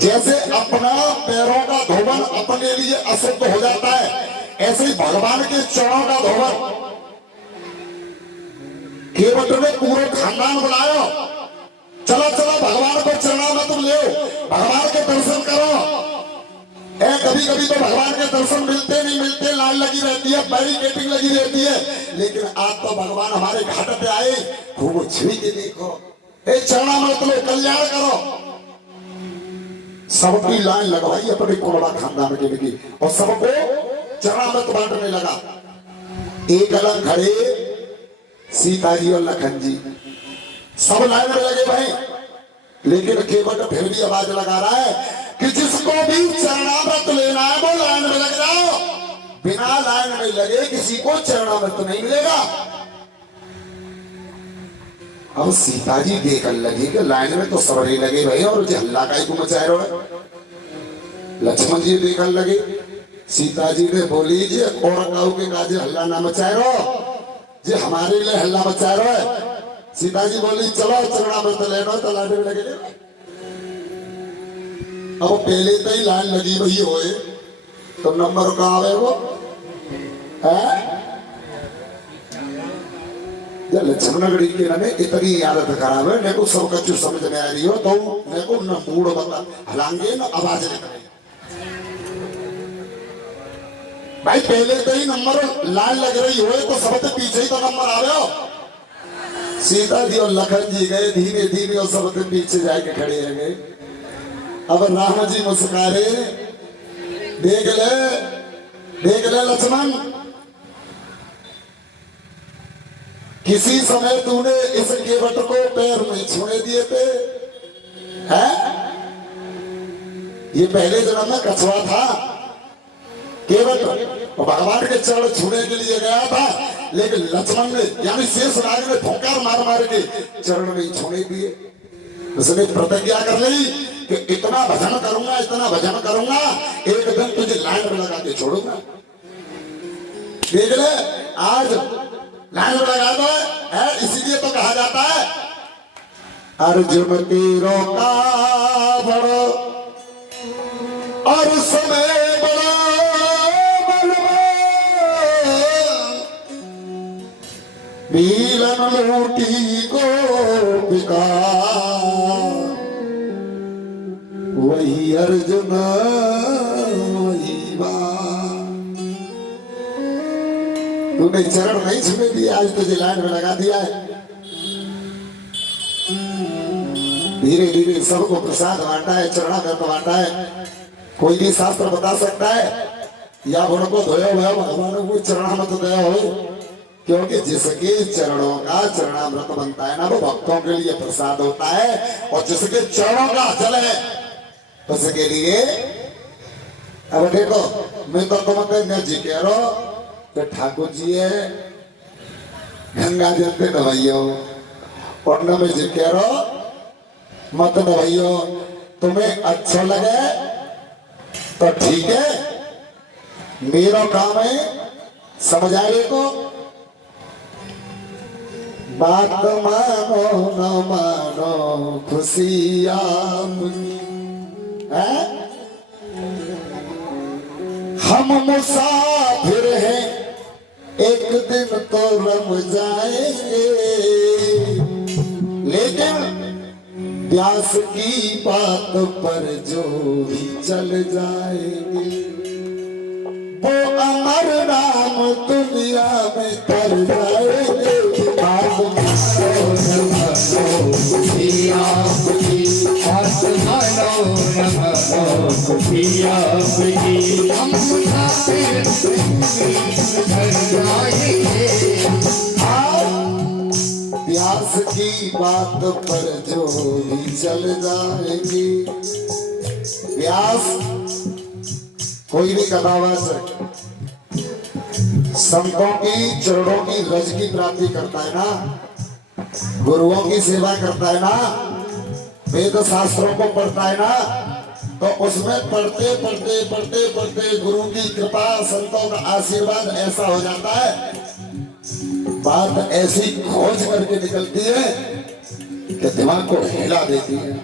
जैसे अपना पैरों का धोवन अपने लिए अशुद्ध हो जाता है, ऐसे ही भगवान के चरणों का धोवन। केवट ने पूरे खानदान बुलायो, चलो चलो भगवान को चरणों में तुम ले, भगवान के दर्शन करो। कभी कभी तो भगवान के दर्शन मिलते नहीं मिलते, लाइन लगी रहती है, बैरिकेडिंग लगी रहती है, लेकिन आज तो भगवान हमारे घाट पे आए, खूब छिड़ी के देखो, चरणों में तुम कल्याण करो। सबकी लाइन लगवाई अपने कोरबा खानदान के लिए और सबको चरणामृत बांटने लगा। एक अलग खड़े सीता जी और लखन जी, सब लाइन में लगे भाई, लेकिन केवट फिर भी आवाज लगा रहा है कि जिसको भी चरणामृत लेना है वो लाइन में लग जाओ, बिना लाइन में लगे किसी को चरणामृत नहीं मिलेगा। अब सीता जी देखने लगी कि लाइन में तो सबरे लगे भाई, और हल्ला का ही मचाए रहो। लक्ष्मण जी देखने लगे, सीता जी ने बोली जी और काऊ के काजे हल्ला ना मचाए रहो, जी हमारे लिए हल्ला मचाए रहो। सीता जी बोली चलो चरणामृत लेना, तो लाइन में लगे। अब पहले तो ही लाइन लगी वही होए तो नंबर कहाँ आवे वो है? लक्ष्मणगढ़ी के ना इतनी आदत खराब है, मेरे को सब कच्चू समझ में आ रही हो तो मेरे को न मूड बता हलांगे न आवाज निकले। भाई पहले तो ही नंबर लाइन लग रही हो तो सबसे पीछे ही तो नंबर आ रहे हो। सीता जी और लखन जी गए धीरे धीरे और सबसे पीछे जाके खड़े रह गए। अब राम जी मुस्कारे, देख ले लक्ष्मण, किसी समय तूने इस केवट को पैर में छूने दिए थे, हैं? ये पहले जन्म में कछुआ था, केवट भगवान के चरण छूने के लिए गया था, लेकिन लक्ष्मण ने यानी शेषनाग ने ठोकर मार मार के चरण नहीं छूने दिए। उसने प्रतिज्ञा कर ली कि इतना भजन करूंगा, इतना भजन करूंगा, एक दिन तुझे लाइन में लगा के छोड़ूंगा। देख ले आज लाइन में लगा दो है, इसीलिए तो कहा जाता है अर्जुन तीरों का बड़ो और समय बड़ा वीरन लूटी को बिका, वही अर्जुन वही तूने चरण नहीं छूने दिए, आज तुझे लाइन में लगा दिया है। धीरे धीरे सबको प्रसाद बांटा है, चरणामृत बांटा है। कोई भी शास्त्र बता सकता है या उनको धोया हुआ भगवान को चरणामृत दिया हो, क्योंकि जिसके चरणों का चरणामृत बनता है ना वो भक्तों के लिए प्रसाद होता है, और जिसके चरणों का जल है उसके लिए। अब देखो मैं तो तुमको जी कह रहा हूं तो ठाकुर जी है गंगा जल पे नवाइयो, और न मैं जी कह रहा मत नवाइयो। तुम्हें अच्छा लगे तो ठीक है, मेरा काम है समझाने को। बात मानो न मानो खुशी आपकी है, हम मुसाफिर हैं एक दिन तो रम जाएंगे, लेकिन व्यास की बात पर जो भी चल जाएंगे वो अमर नाम दुनिया में तर जाएंगे। आपकी बात मानो खुशी आपकी। हम मुसाफिर घर जाएंगे। प्यास की बात पर जो भी चल जाएगी। प्यास कोई भी कथावास संतों की चरणों की रज की प्राप्ति करता है ना, गुरुओं की सेवा करता है ना, वेद शास्त्रों को पढ़ता है ना, तो उसमें पढ़ते पढ़ते पढ़ते पढ़ते गुरु की कृपा संतों का आशीर्वाद ऐसा हो जाता है, बात ऐसी खोज करके निकलती है कि दिमाग को हिला देती है?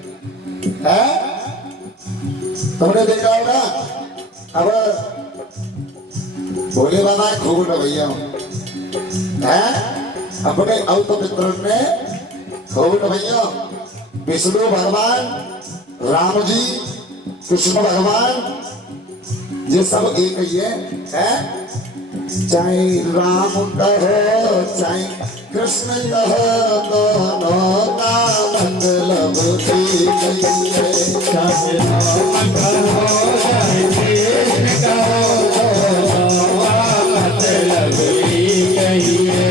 तुमने देखा होगा अब भोले बाबा खूब न भैया अपने अवत मित्र ने खूब न भैया विष्णु भगवान, राम जी, कृष्ण भगवान, ये सब एक ही है? चाहे राम कहो चाहे कृष्ण कहो, दोनों का मतलब एक ही है। चाहे राम कहो चाहे कृष्ण कहो, दोनों का मतलब एक ही है।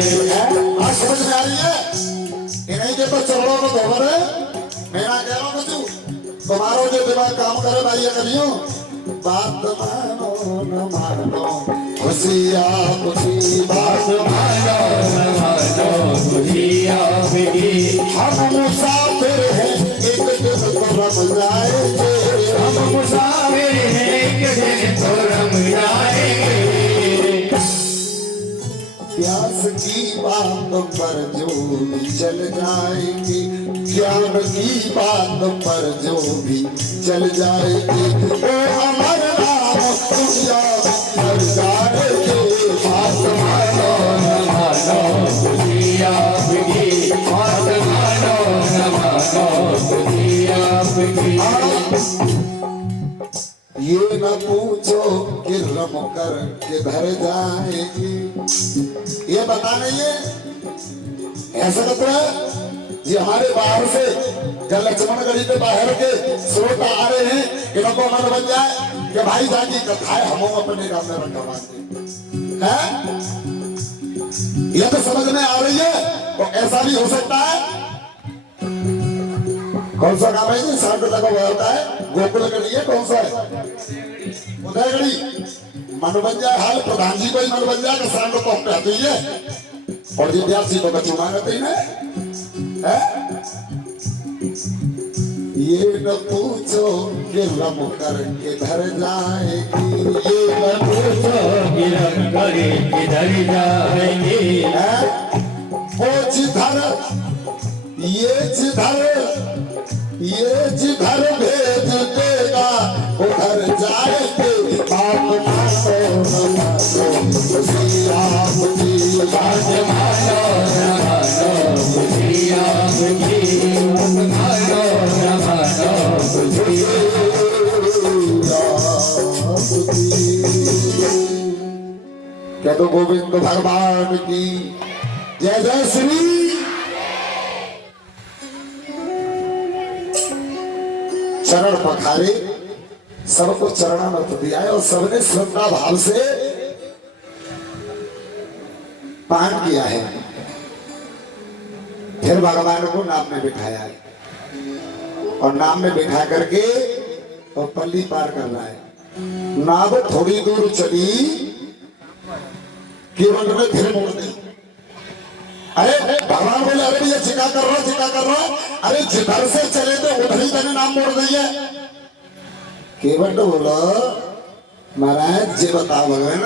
आज समझ में आ रही है? इन्हीं के तो चरणों में धोवर है। मैं ना कह रहा हूँ कुछ, तुम्हारा जो दिमाग काम करे भाई, ये करियो बात मानो न मानो, खुशी आपकी बात मानो न मानो खुशी आपकी। हम मुसाफिर हैं एक दिन तो रम जाएंगे। हम मुसाफिर हैं एक दिन तो रम जाएंगे। प्यास की बात पर जो भी चल जाएगी, ज्ञान की बात पर जो भी चल जाएगी, ओ अमर नाम दुनिया कर जाएगी। बात मानो न मानो खुशी आपकी। बात मानो न मानो खुशी आपकी। ये न पूछो कि रम कर किधर जाएगी, ये बता नहीं है। ऐसा लगता है जी हमारे बाहर से जब लक्ष्मणगढ़ी के बाहर के श्रोता आ रहे हैं, इनको मन बन जाए कि भाई जाकी कथाएं हम अपने गांव में रखवाते हैं। यह तो समझ में आ रही है, तो ऐसा भी हो सकता है। कौन सा गांव है जी सांड लगा हुआ होता है, गोकुल के लिए कौन सा है? उदयगढ़ी। मन बन जाए हाल प्रधान जी को ही मन बन जाए कि सांड तो हम कहते ही है, और ये व्यास जी को बच्चों मांगते ही ना है? ये न पूछो कि रम कर किधर जाएगी, ये न पूछो कि रम करे किधर जाएंगे। वो जिधर ये जिधर भेज देगा उधर जाएंगे। आप मानो न मानो खुशी आपकी। बात मानो न मानो खुशी आपकी। मानो न मानो खुशी क्या तो गोविंद भगवान की जय जय श्री। चरण पखारे, सबको चरणामृत दिया है और सबने श्रद्धा भाव से पान किया है। फिर भगवान को नाम में बिठाया है और नाम में बिठा करके और पल्ली पार कर रहा है। नाव थोड़ी दूर चली केवल में फिर मोड़ दी। अरे भगवान बोले अरे भैया चिका कर रहा, अरे जिधर से चले तो उधर ही मैंने नाम मोड़ दिया। केवट बोला महाराज जी बताओ भगवान,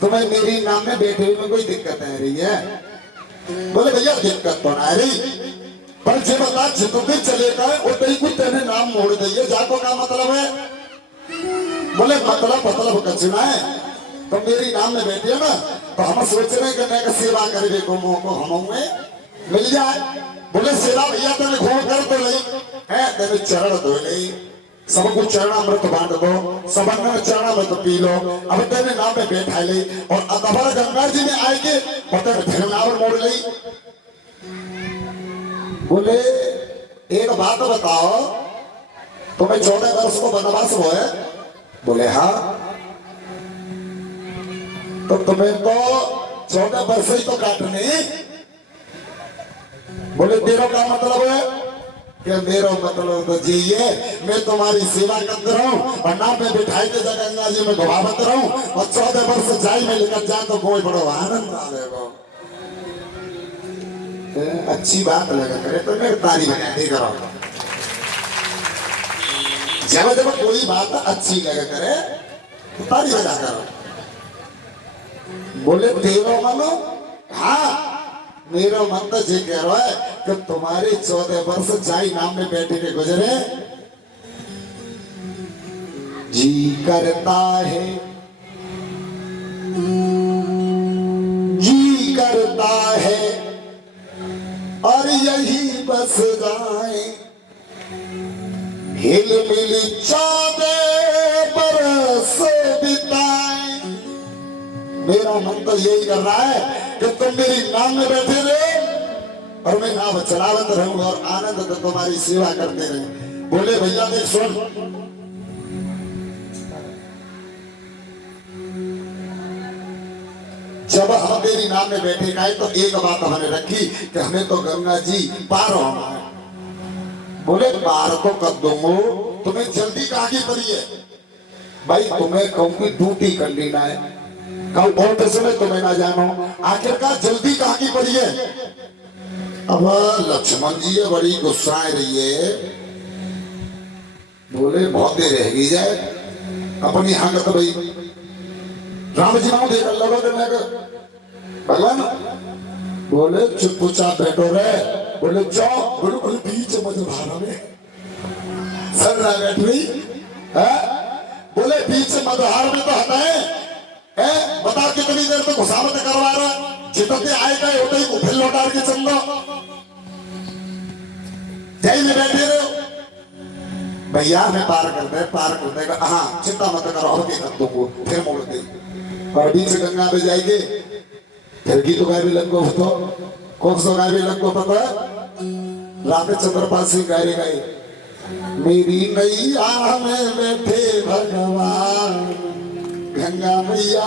तुम्हें मेरी नाम में बैठे हुए में कोई दिक्कत आ रही है? बोले भैया दिक्कत तो आ रही, पर जे बता जितने चले गए उतने ही कुछ तेने नाम मोड़ दिए, जाको का मतलब है? बोले मतलब कचना है, तो मेरी नाम में बैठे ना, तो हम सोच रहे कि मैं सेवा करे को मौको हम मिल जाए। बोले सेवा भैया तेने घोड़ कर तो नहीं है, तेरे चरण धो नहीं, सबको चरणामृत बांट दो, सबने चरणामृत पी लो, अब तेरे नाम में बैठा ले। और अतबर गंगा जी में आए के और तेरे फिर नाम मोड़ ली। बोले एक बात बताओ, तुम्हें 14 वर्ष को वनवास हुआ बोले हाँ। तो तुम्हें तो 14 वर्ष ही तो काटने। बोले तेरा क्या मतलब है? कि मेरा मतलब तो जी है, मैं तुम्हारी सेवा करते रहूं और ना मैं बिठाई के जगह गंगा जी में घुमावत रहूं और 14 वर्ष जाई में लेकर जाए तो कोई बड़ो आनंद आवेगा। अच्छी बात लगा करे तो मेरे तारी बजाते करो। जब जब कोई बात अच्छी लगा करे तो तारी बजा करो। बोले तेरो मनो? हाँ, मेरा मन तो ये कह रहा है कि तुम्हारे 14 वर्ष जाई नाम में बैठे के गुजरे। जी करता है, जी करता है और यही बस जाए, हिल मिल 14 बरस बिताए। मेरा मन तो यही कर रहा है कि तुम मेरी नाम में बैठे रहे और मैं नाम चलावत रहूं और आनंद तो तुम्हारी सेवा करते रहे। बोले भैया देख सुन, जब हम तेरी नाम में बैठे गए तो एक बात हमने रखी कि हमें तो गंगा जी पार होना है। बोले पार तो कर दूंगा, तुम्हें जल्दी कहाँ की पड़ी है? भाई तुम्हें कहूं की ड्यूटी कर लेना है, कहूं बहुत समय तुम्हें ना जानो, आखिरकार जल्दी कहाँ की पड़ी है? अब लक्ष्मण जी है बड़ी गुस्सा रही है। बोले बहुत देर रह गई जाए अपनी हांगत भाई राम जी नाम देकर लगो तो मैं भगवान। बोले चुपचाप बैठो रे। बोले जाओ। बोले बोले बीच मझधारा में सर ना बैठ रही है। बोले बीच मझधार में तो हटाए है, बता कितनी देर तक घुसावत करवा रहा, जितने आए गए होते ही फिर लौटा के चल दो, जय में बैठे रहो। भैया मैं पार कर देगा। हाँ चिंता मत करो, और के कर दो फिर मोड़ दे और बीच गंगा में जाएंगे। फिर गीत गाय भी लगो तो कौन सो गाय भी लगो पता? रामचंद्र पासी गाय गए, मेरी नैया में बैठे भगवान गंगा मैया।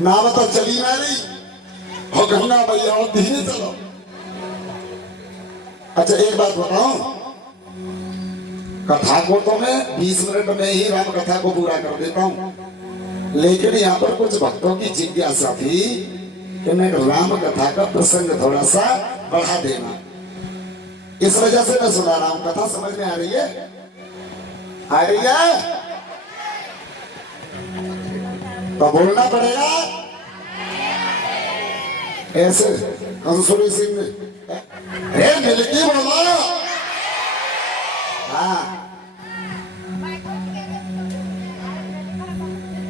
नाव तो चली ना रही हो गंगा मैया, और धीरे चलो। अच्छा एक बात बताऊं, कथा को तो मैं 20 मिनट में ही राम कथा को पूरा कर देता हूं, लेकिन यहाँ पर कुछ भक्तों की जिज्ञासा थी कि मैं राम कथा का प्रसंग थोड़ा सा बढ़ा देना, इस वजह से मैं सुना रहा हूं। कथा समझ में आ रही है? आ रही है तो बोलना पड़ेगा ऐसे। कंसुरी सिंह मिलकी बोलो। हाँ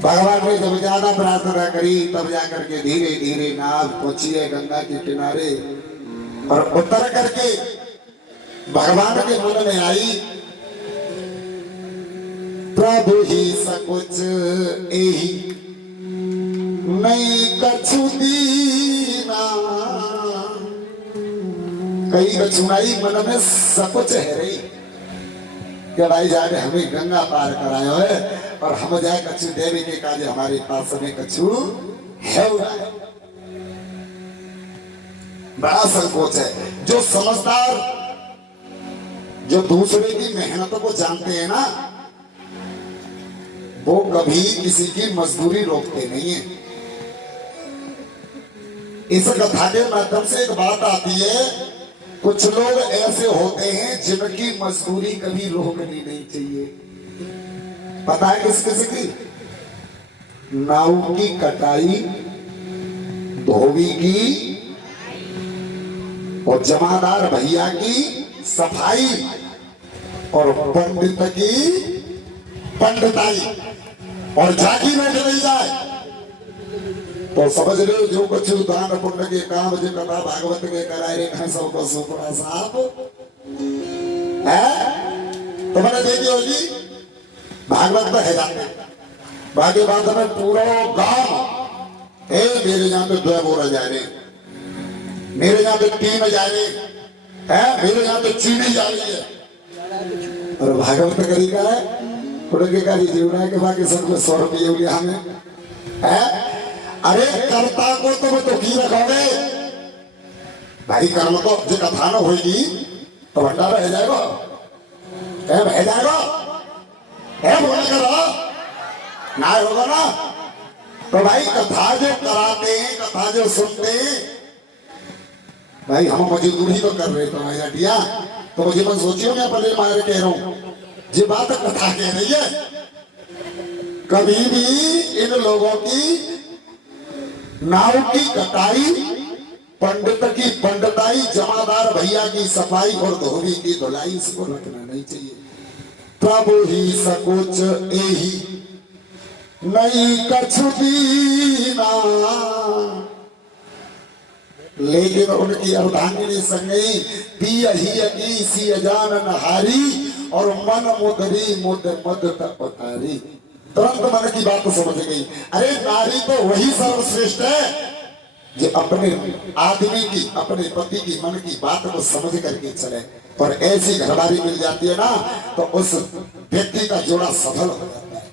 भगवान ने जब ज्यादा प्रार्थना करी तब जाकर के धीरे धीरे नाव पहुंची है गंगा के किनारे, और उतर करके भगवान के मन में आई, प्रभु ही सकुच एही नहीं कछु दीना। कई कछुनाई मन में सकुच है रही कि भाई जाने हमें गंगा पार करायो है और हम जाए कछु देवी के काज हमारे पास में कछु है। बड़ा संकोच है। जो समझदार, जो दूसरे की मेहनत को जानते हैं ना, वो कभी किसी की मजदूरी रोकते नहीं है। इस कथा के माध्यम से एक बात आती है, कुछ लोग ऐसे होते हैं जिनकी मजदूरी कभी रोकनी नहीं चाहिए। पता है किस किस की? नाव की कटाई, धोबी की और जमादार भैया की सफाई और पंडित की पंडिताई, और जाकी रोक नहीं जाए तो समझ लो जो कुछ दान पुण्य के काम जो कथा भागवत के कराए रे सबको सुपड़ा साहब है। तो मैंने देखी होगी भागवत में है जाते भाग्य बात में पूरा गांव मेरे यहाँ पे 2 बोरा जा रहे, मेरे यहाँ पे 3 जा रहे हैं, मेरे यहाँ पे चीनी जा रही है। और भागवत करी का है उनके का जीवना के बाकी सबको 100 रुपये लिया हमें है। अरे कर्ता को तुम तो की रखोगे भाई, कर्म तो जो कथा न होगी तो भंडारा रह जाएगा, रह जाएगा है बोले करो ना होगा ना। तो भाई कथा जो कराते हैं, कथा जो सुनते हैं, भाई हम मजदूरी तो कर रहे तो हटिया, तो मुझे मत सोचियो मैं पहले मारे कह रहा हूं, ये बात कथा कह रही है। कभी भी इन लोगों की नाव की कटाई, पंडित की पंडिताई, जमादार भैया की सफाई और धोबी की धुलाई, इसको रखना नहीं चाहिए। प्रभु ही सकुच एही नहीं कछु दीना, लेकिन उनकी अर्धांगिनी संगई पियही सी अजान नहारी और मन मुदरी मुद मद उतारी। तुरंत मन की बात तो समझ गई। अरे नारी तो वही सर्वश्रेष्ठ है जो अपने आदमी की, अपने पति की मन की बात को समझ करके चले। और ऐसी घरवाली मिल जाती है ना तो उस व्यक्ति का जोड़ा सफल हो जाता है।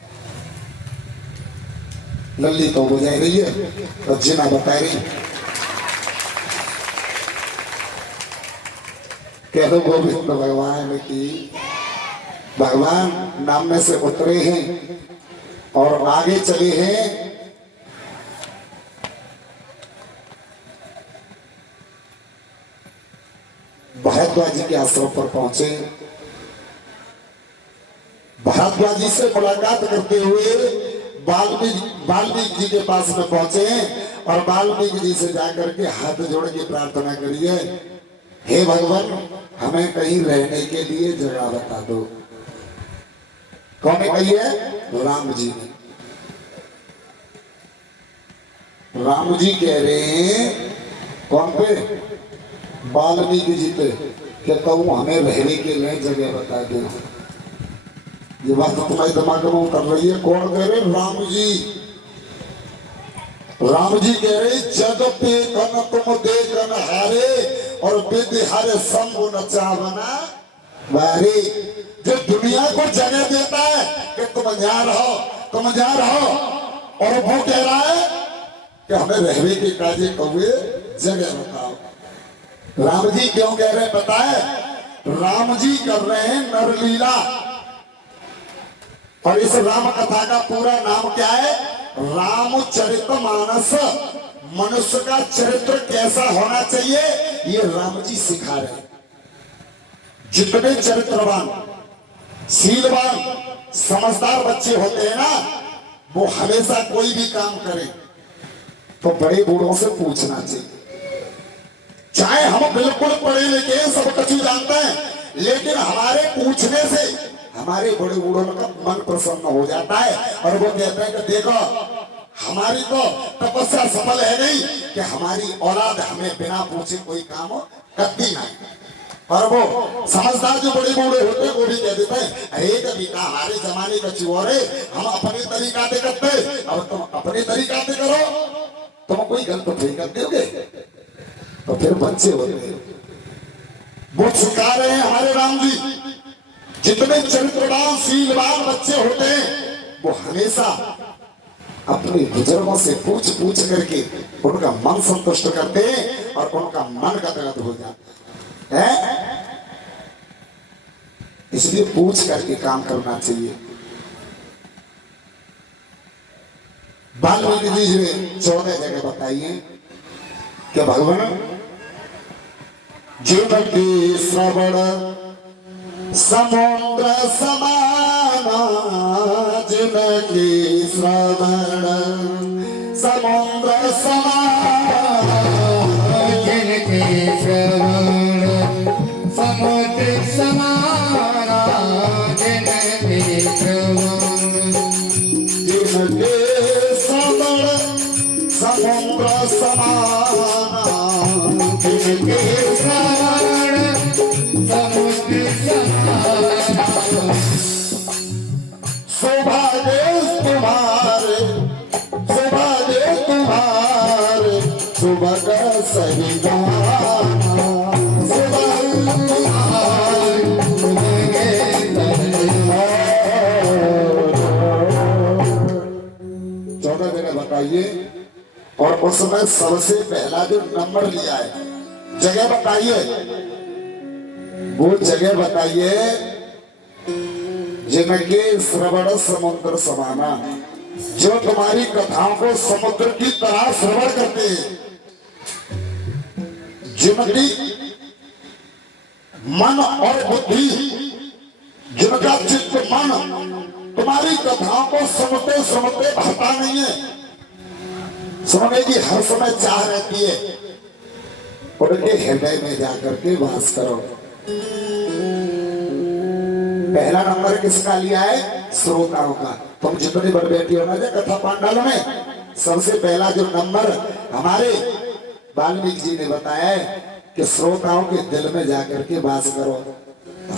लल्ली तो हो जा रही है तो जीना बता रही, कह दो गोविंद भगवान की। भगवान नाम में से उतरे हैं और आगे चले हैं। भारद्वाज जी के आश्रम पर पहुंचे। भारद्वाज जी से मुलाकात करते हुए वाल्मीकि जी के पास में पहुंचे और वाल्मीकि जी से जाकर के हाथ जोड़ के प्रार्थना करिए, हे भगवान हमें कहीं रहने के लिए जगह बता दो। कौन ने कही है? राम जी ने। राम जी कह रहे हैं कौन पे? वाल्मीकि जी पे, कहता हूं हमें रहने के लिए जगह बता दो। ये बात तो तुम्हारे दिमाग में उतर रही है। कौन कह रहे? राम जी। राम जी कह रहे जग पे कन तुम देखन हारे और विद्यारे शंभु न चावना वारे। जो दुनिया को जगह देता है कि तुम जा रहो, तुम जा रहो, और वो कह रहा है कि हमें रहने के काजे कौए जगह बताओ। राम जी क्यों कह रहे हैं पता है? राम जी कर रहे हैं नरलीला। और इस राम कथा का पूरा नाम क्या है? रामचरितमानस। मनुष्य का चरित्र कैसा होना चाहिए ये राम जी सिखा रहे हैं। जितने चरित्रवान, शीलवान, समझदार बच्चे होते हैं ना, वो हमेशा कोई भी काम करें तो बड़े बूढ़ों से पूछना चाहिए। चाहे हम बिल्कुल पढ़े लिखे सब कुछ जानते हैं, लेकिन हमारे पूछने से हमारे बड़े बूढ़ों का मन प्रसन्न हो जाता है। और वो कहते हैं कि देखो हमारी तो तपस्या सफल है नहीं कि हमारी औलाद हमें बिना पूछे कोई काम करती नहीं। और वो समझदार जो बड़े बूढ़े होते हैं वो भी कह देते हैं अरे बेटा हमारे जमाने का चुओरे, हम अपने तरीका से करते, अब तुम अपने तरीका से करो, तुम कोई गलत नहीं कर दोगे। तो फिर बच्चे होते हैं वो सिखा रहे हैं हमारे राम जी। जितने चरित्रवान शीलवान बच्चे होते हैं वो हमेशा अपने बुजुर्गों से पूछ पूछ करके उनका मन संतुष्ट करते हैं और उनका मन गदगद हो जाता है। इसलिए पूछ करके काम करना चाहिए। वाल्मीकि जी ने 14 जगह बताइए कि भगवान जिनकी श्रवण समुद्र समाना, जिनकी श्रवण समुद्र समाना, जिनके श्रवण समुद्र समाना, जिनके श्रवण जिनके श्रवण समुद्र समाना, जिनके श्रवण समुद्र समाना, सौभाग्य तुम्हारे, सौभाग्य तुम्हारे, सुबह सही गाना, सुबह तुम्हारे उसमें सबसे पहला जो नंबर लिया है, जगह बताइए, वो जगह बताइए जिनके श्रवण समुद्र समाना, जो तुम्हारी कथाओं को समुद्र की तरह श्रवण करते हैं, जिनकी मन और बुद्धि, जिनका चित्त मन तुम्हारी कथाओं को सुनते सुनते भरता नहीं है, सुनने की हर समय चाह रहती है, उनके हृदय में जाकर के वास करो। पहला नंबर किसका लिया है? श्रोताओं का। तुम जितने बड़ बैठी हो ना कथा पांडालों में, सबसे पहला जो नंबर हमारे वाल्मीकि जी ने बताया है कि श्रोताओं के दिल में जाकर के वास करो।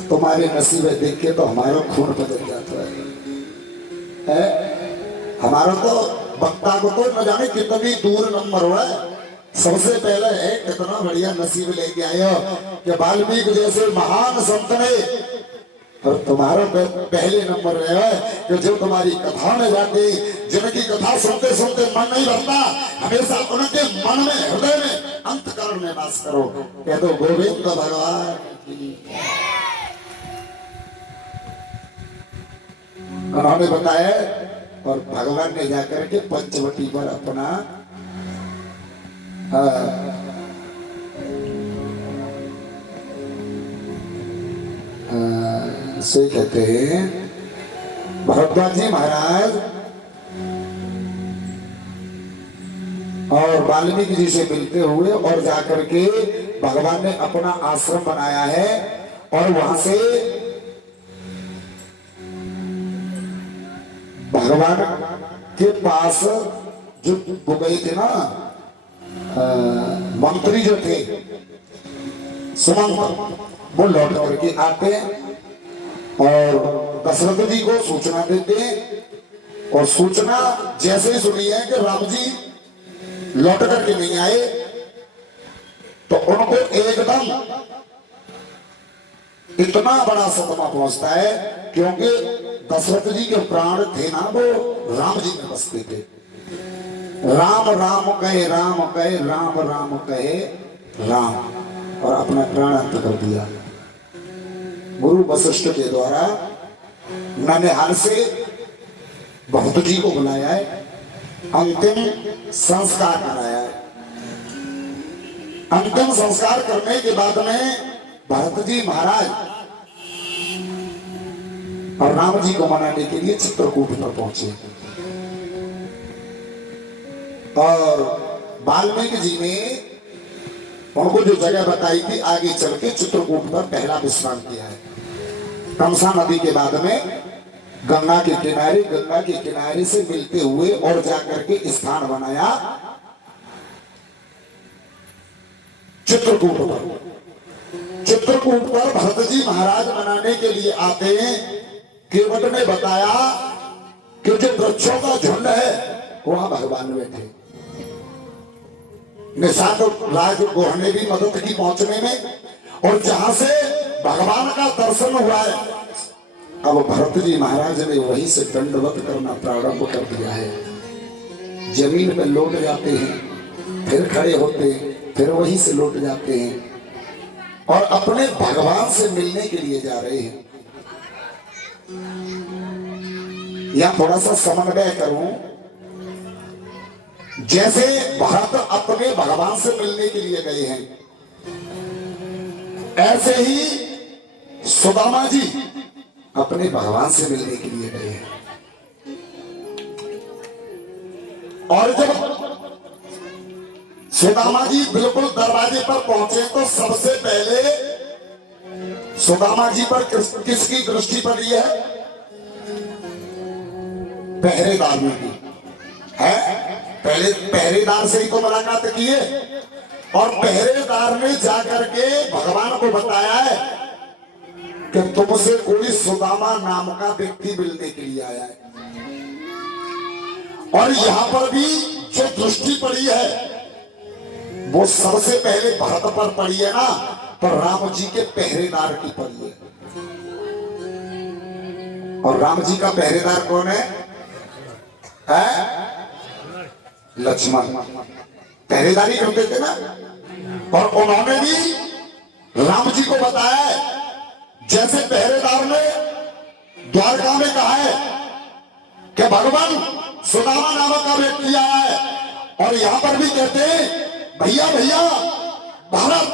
तुम्हारे नसीबे देख के तो हमारा खून बदल जाता है। हमारा तो वक्ता को तो न जाने कितनी दूर नंबर हुआ है। सबसे पहले है कितना बढ़िया नसीब लेके आए हो कि वाल्मीकि जैसे महान संत ने, और तुम्हारा पहले नंबर है कि जो तुम्हारी कथा में जाते, जिनकी कथा सुनते सुनते मन नहीं भरता, हमेशा उनके मन में, हृदय में, अंतकरण में वास करो। कह दो गोविंद भगवान। उन्होंने बताया और भगवान ने जाकर के पंचवटी पर अपना से कहते हैं भरद्वाज जी महाराज और वाल्मीकि जी से मिलते हुए और जाकर के भगवान ने अपना आश्रम बनाया है और वहां से भगवान के पास जो वो गए थे ना मंत्री जो थे सुमंत, वो लौट करके आते और दशरथ जी को सूचना देते और सूचना जैसे ही सुनी है कि राम जी लौट करके नहीं आए तो उनको एकदम इतना बड़ा सदमा पहुंचता है, क्योंकि दशरथ जी के प्राण थे ना वो राम जी में बसते थे। राम राम कहे राम कहे, राम राम कहे राम, और अपना प्राण अंत कर दिया। गुरु वशिष्ठ के द्वारा ननिहाल से भरत जी को बुलाया है, अंतिम संस्कार कराया है। अंतिम संस्कार करने के बाद में भरत जी महाराज और राम जी को मनाने के लिए चित्रकूट पर पहुंचे और वाल्मीकि जी ने उनको जो जगह बताई थी आगे चल के चित्रकूट पर पहला विश्राम किया है। तमसा नदी के बाद में गंगा के किनारे से मिलते हुए और जाकर के स्थान बनाया चित्रकूट पर। चित्रकूट पर भरत जी महाराज मनाने के लिए आते हैं। केवट ने बताया कि जो वृक्षों का झुंड है वहां भगवान बैठे। निषाद राज गोह ने भी मदद की पहुंचने में, और जहां से भगवान का दर्शन हुआ है, अब भरत जी महाराज ने वहीं से दंडवत करना प्रारंभ कर दिया है। जमीन पर लौट जाते हैं, फिर खड़े होते हैं, फिर वहीं से लौट जाते हैं और अपने भगवान से मिलने के लिए जा रहे हैं। या थोड़ा सा समन्वय करूं, जैसे भरत अपने भगवान से मिलने के लिए गए हैं, ऐसे ही सुदामा जी अपने भगवान से मिलने के लिए गए हैं। और जब सुदामा जी बिल्कुल दरवाजे पर पहुंचे तो सबसे पहले सुदामा जी पर किसकी दृष्टि पड़ी है? पहरेदार की है। पहले पहरेदार से ही तो मुलाकात की है और पहरेदार ने जाकर के भगवान को बताया है कि तुमसे कोई सुदामा नाम का व्यक्ति मिलने के लिए आया है। और यहां पर भी जो दृष्टि पड़ी है वो सबसे पहले भरत पर पड़ी है ना, तो राम जी के पहरेदार की पड़ी है। और राम जी का पहरेदार कौन है? लक्ष्मण। पहरेदारी करते थे ना। और उन्होंने भी राम जी को बताया है, जैसे पहरेदार ने द्वारका में कहा है कि भगवान सुदामा नामक का व्यक्ति आया है, और यहां पर भी कहते हैं भैया भैया भारत।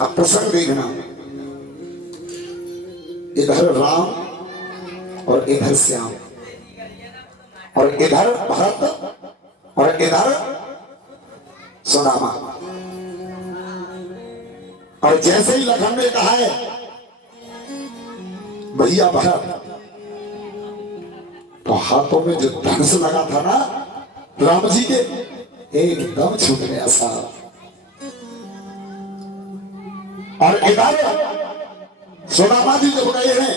अब प्रसंग देखना, इधर राम और इधर श्याम, और इधर भरत और इधर सुदामा। और जैसे ही लखन ने कहा है भैया भरत, तो हाथों में जो धनुष लगा था ना राम जी के, एकदम छूट गया साहब। और इधर सुदामा जी जब गए हैं,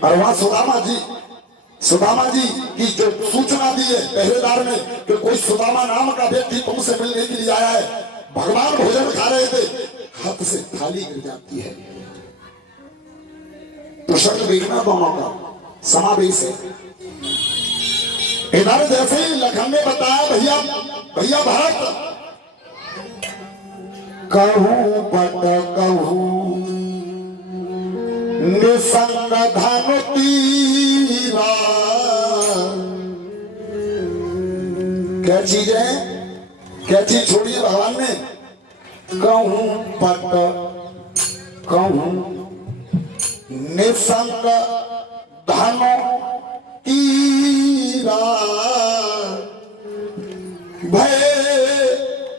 और वहां सुदामा जी की जो सूचना दी है पहरेदार ने कि कोई सुदामा नाम का व्यक्ति तुमसे मिलने के लिए आया है, भगवान भोजन खा रहे थे, हाथ से थाली गिर जाती है। प्रसंग देखना दोनों का समावेश है। इधर जैसे ही लखन ने बताया भैया भैया भरत, कहूं बट कहूं निसंग धनु तीरा। क्या चीज है, क्या चीज छोड़ी है भगवान ने? कहूं पट कहूं निसंग धनु तीरा, भय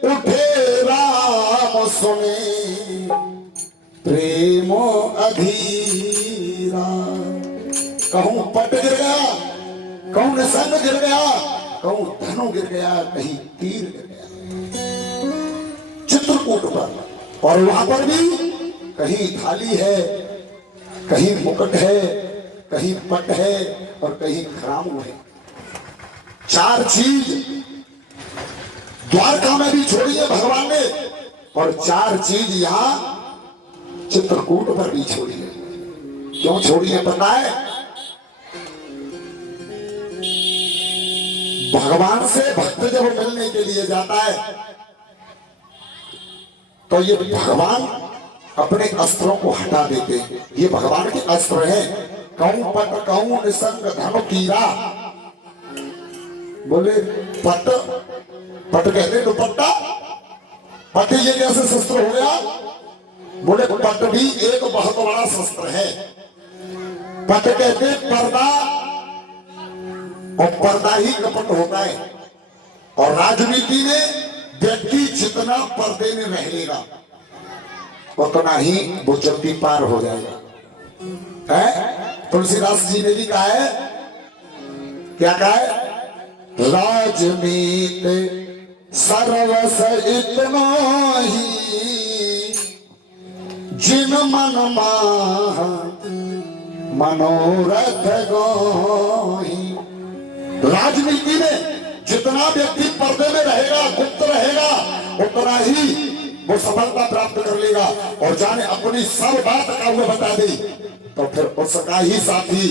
उठे राम सुने प्रेमो अधीरा। कहूं पट गिर गया, कहूं निसंग गिर गया, कहूं धनु गिर गया, कहीं तीर गिर गया चित्रकूट पर। और वहां पर भी कहीं थाली है, कहीं मुकुट है, कहीं पट है, और कहीं खरामू है। चार चीज द्वारका में भी छोड़ी है भगवान ने, और चार चीज यहां चित्रकूट पर भी छोड़ी है। क्यों छोड़ी है पता है? भगवान से भक्त जब मिलने के लिए जाता है तो ये भगवान अपने अस्त्रों को हटा देते हैं। ये भगवान के अस्त्र हैं। कहूं पट कहूं निसंग धनु तीरा। बोले पट, पट कहते दुपट्टा, पट ये कैसे शस्त्र हो गया? बोले पट भी एक बहुत बड़ा शस्त्र है। पट कहते पर्दा, और पर्दा ही कपट होता है। और राजनीति में व्यक्ति जितना पर्दे में रह लेगा उतना ही वो जल्दी पार हो जाएगा। है तुलसीदास जी ने भी कहा है, क्या कहा है? राजनीति सर्वस इतना ही जिन मन माह मनोरथ गोही। राजनीति में जितना व्यक्ति पर्दे में रहेगा, गुप्त रहेगा, उतना ही वो सफलता प्राप्त कर लेगा। और जाने अपनी सब बात का वो बता दे तो फिर उसका ही साथी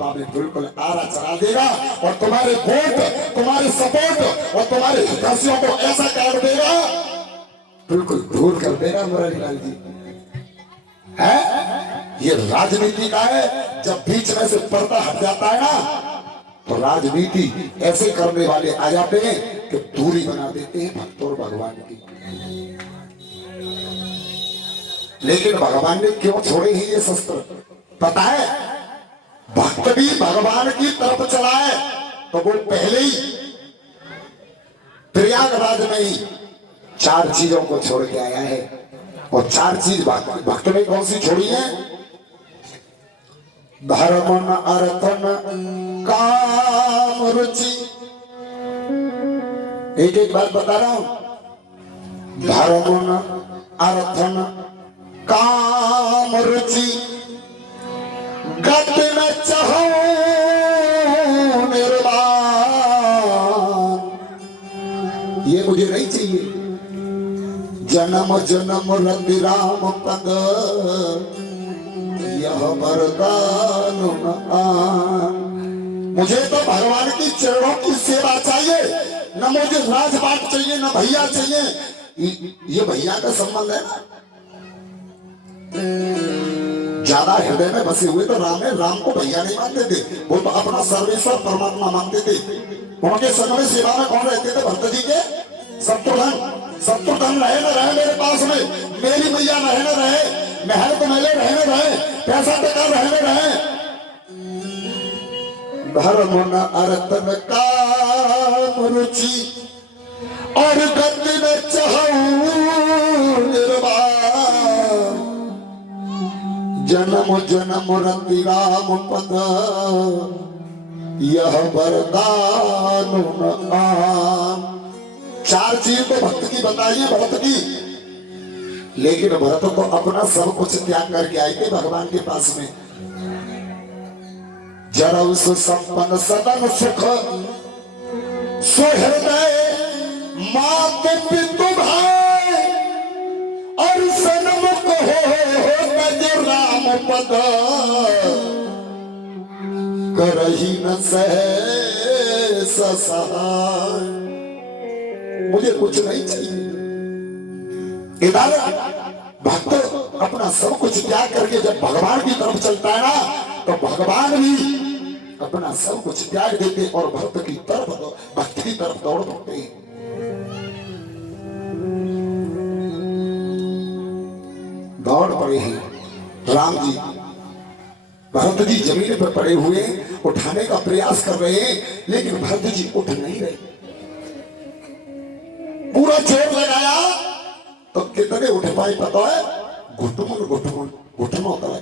बाबे बिल्कुल आरा चढ़ा देगा, और तुम्हारे वोट, तुम्हारे सपोर्ट और तुम्हारे हितैषियों को ऐसा काट देगा, बिल्कुल दूर कर देगा। मुरारीलाल जी है, ये राजनीति का है। जब बीच में से पर्दा हट जाता है ना, तो राजनीति ऐसे करने वाले आ जाते हैं कि दूरी बना देते हैं भक्त और भगवान की। लेकिन भगवान ने क्यों छोड़े ही ये शस्त्र पता है? भक्त भी भगवान की तरफ चला है तो वो पहले ही प्रयागराज में ही चार चीजों को छोड़ के आया है। और चार चीज भक्त ने कौन सी छोड़ी है? धर्म अर्थन काम रुचि। एक एक बात बता रहा हूं। धर्म अर्थन काम रुचि गत न चाहो निर्वाण। ये मुझे नहीं चाहिए। जन्म जन्म रति राम पद यह वरदान न आन। मुझे तो भगवान की चरणों की सेवा चाहिए, न मुझे राजपाट चाहिए, न भैया चाहिए। ये भैया का संबंध है ना। ज्यादा हृदय में बसे हुए तो राम है। राम को भैया नहीं मानते थे, वो तो अपना सर्वेश्वर परमात्मा मानते थे। उनके संग में सेवा में कौन रहते थे? भरत जी के शत्रुघ्न रहे न रहे मेरे पास में, मेरी मैया रहे न रहे, महल को महले रहे न रहे, पैसा टका रहे न रहे, धर्म न अर्थ न काम रुचि और गति न चाहूं निर्वाण, जन्म जन्म रति राम पद यह वरदान न आम। चार चीज तो भक्त की बताइए, भरत की। लेकिन भरत तो अपना सब कुछ त्याग करके आए थे भगवान के पास में। जरा उस संपन्न सदन सुख सुहृदय मात पितु भाई और सन्मुख हो तज राम पद करही न सहस सहाय। मुझे कुछ नहीं चाहिए। इधर भक्त अपना सब कुछ त्याग करके जब भगवान की तरफ चलता है ना, तो भगवान भी अपना सब कुछ त्याग देते और भक्त की तरफ, भक्त की तरफ दौड़ पड़ते हैं। दौड़ पड़े हैं राम जी। भरत जी जमीन पर पड़े हुए उठाने का प्रयास कर रहे हैं, लेकिन भरत जी उठ नहीं रहे। पूरा जोर लगाया तो कितने उठ पाए पता है? घुटमुन घुटमुन घुटन होता है।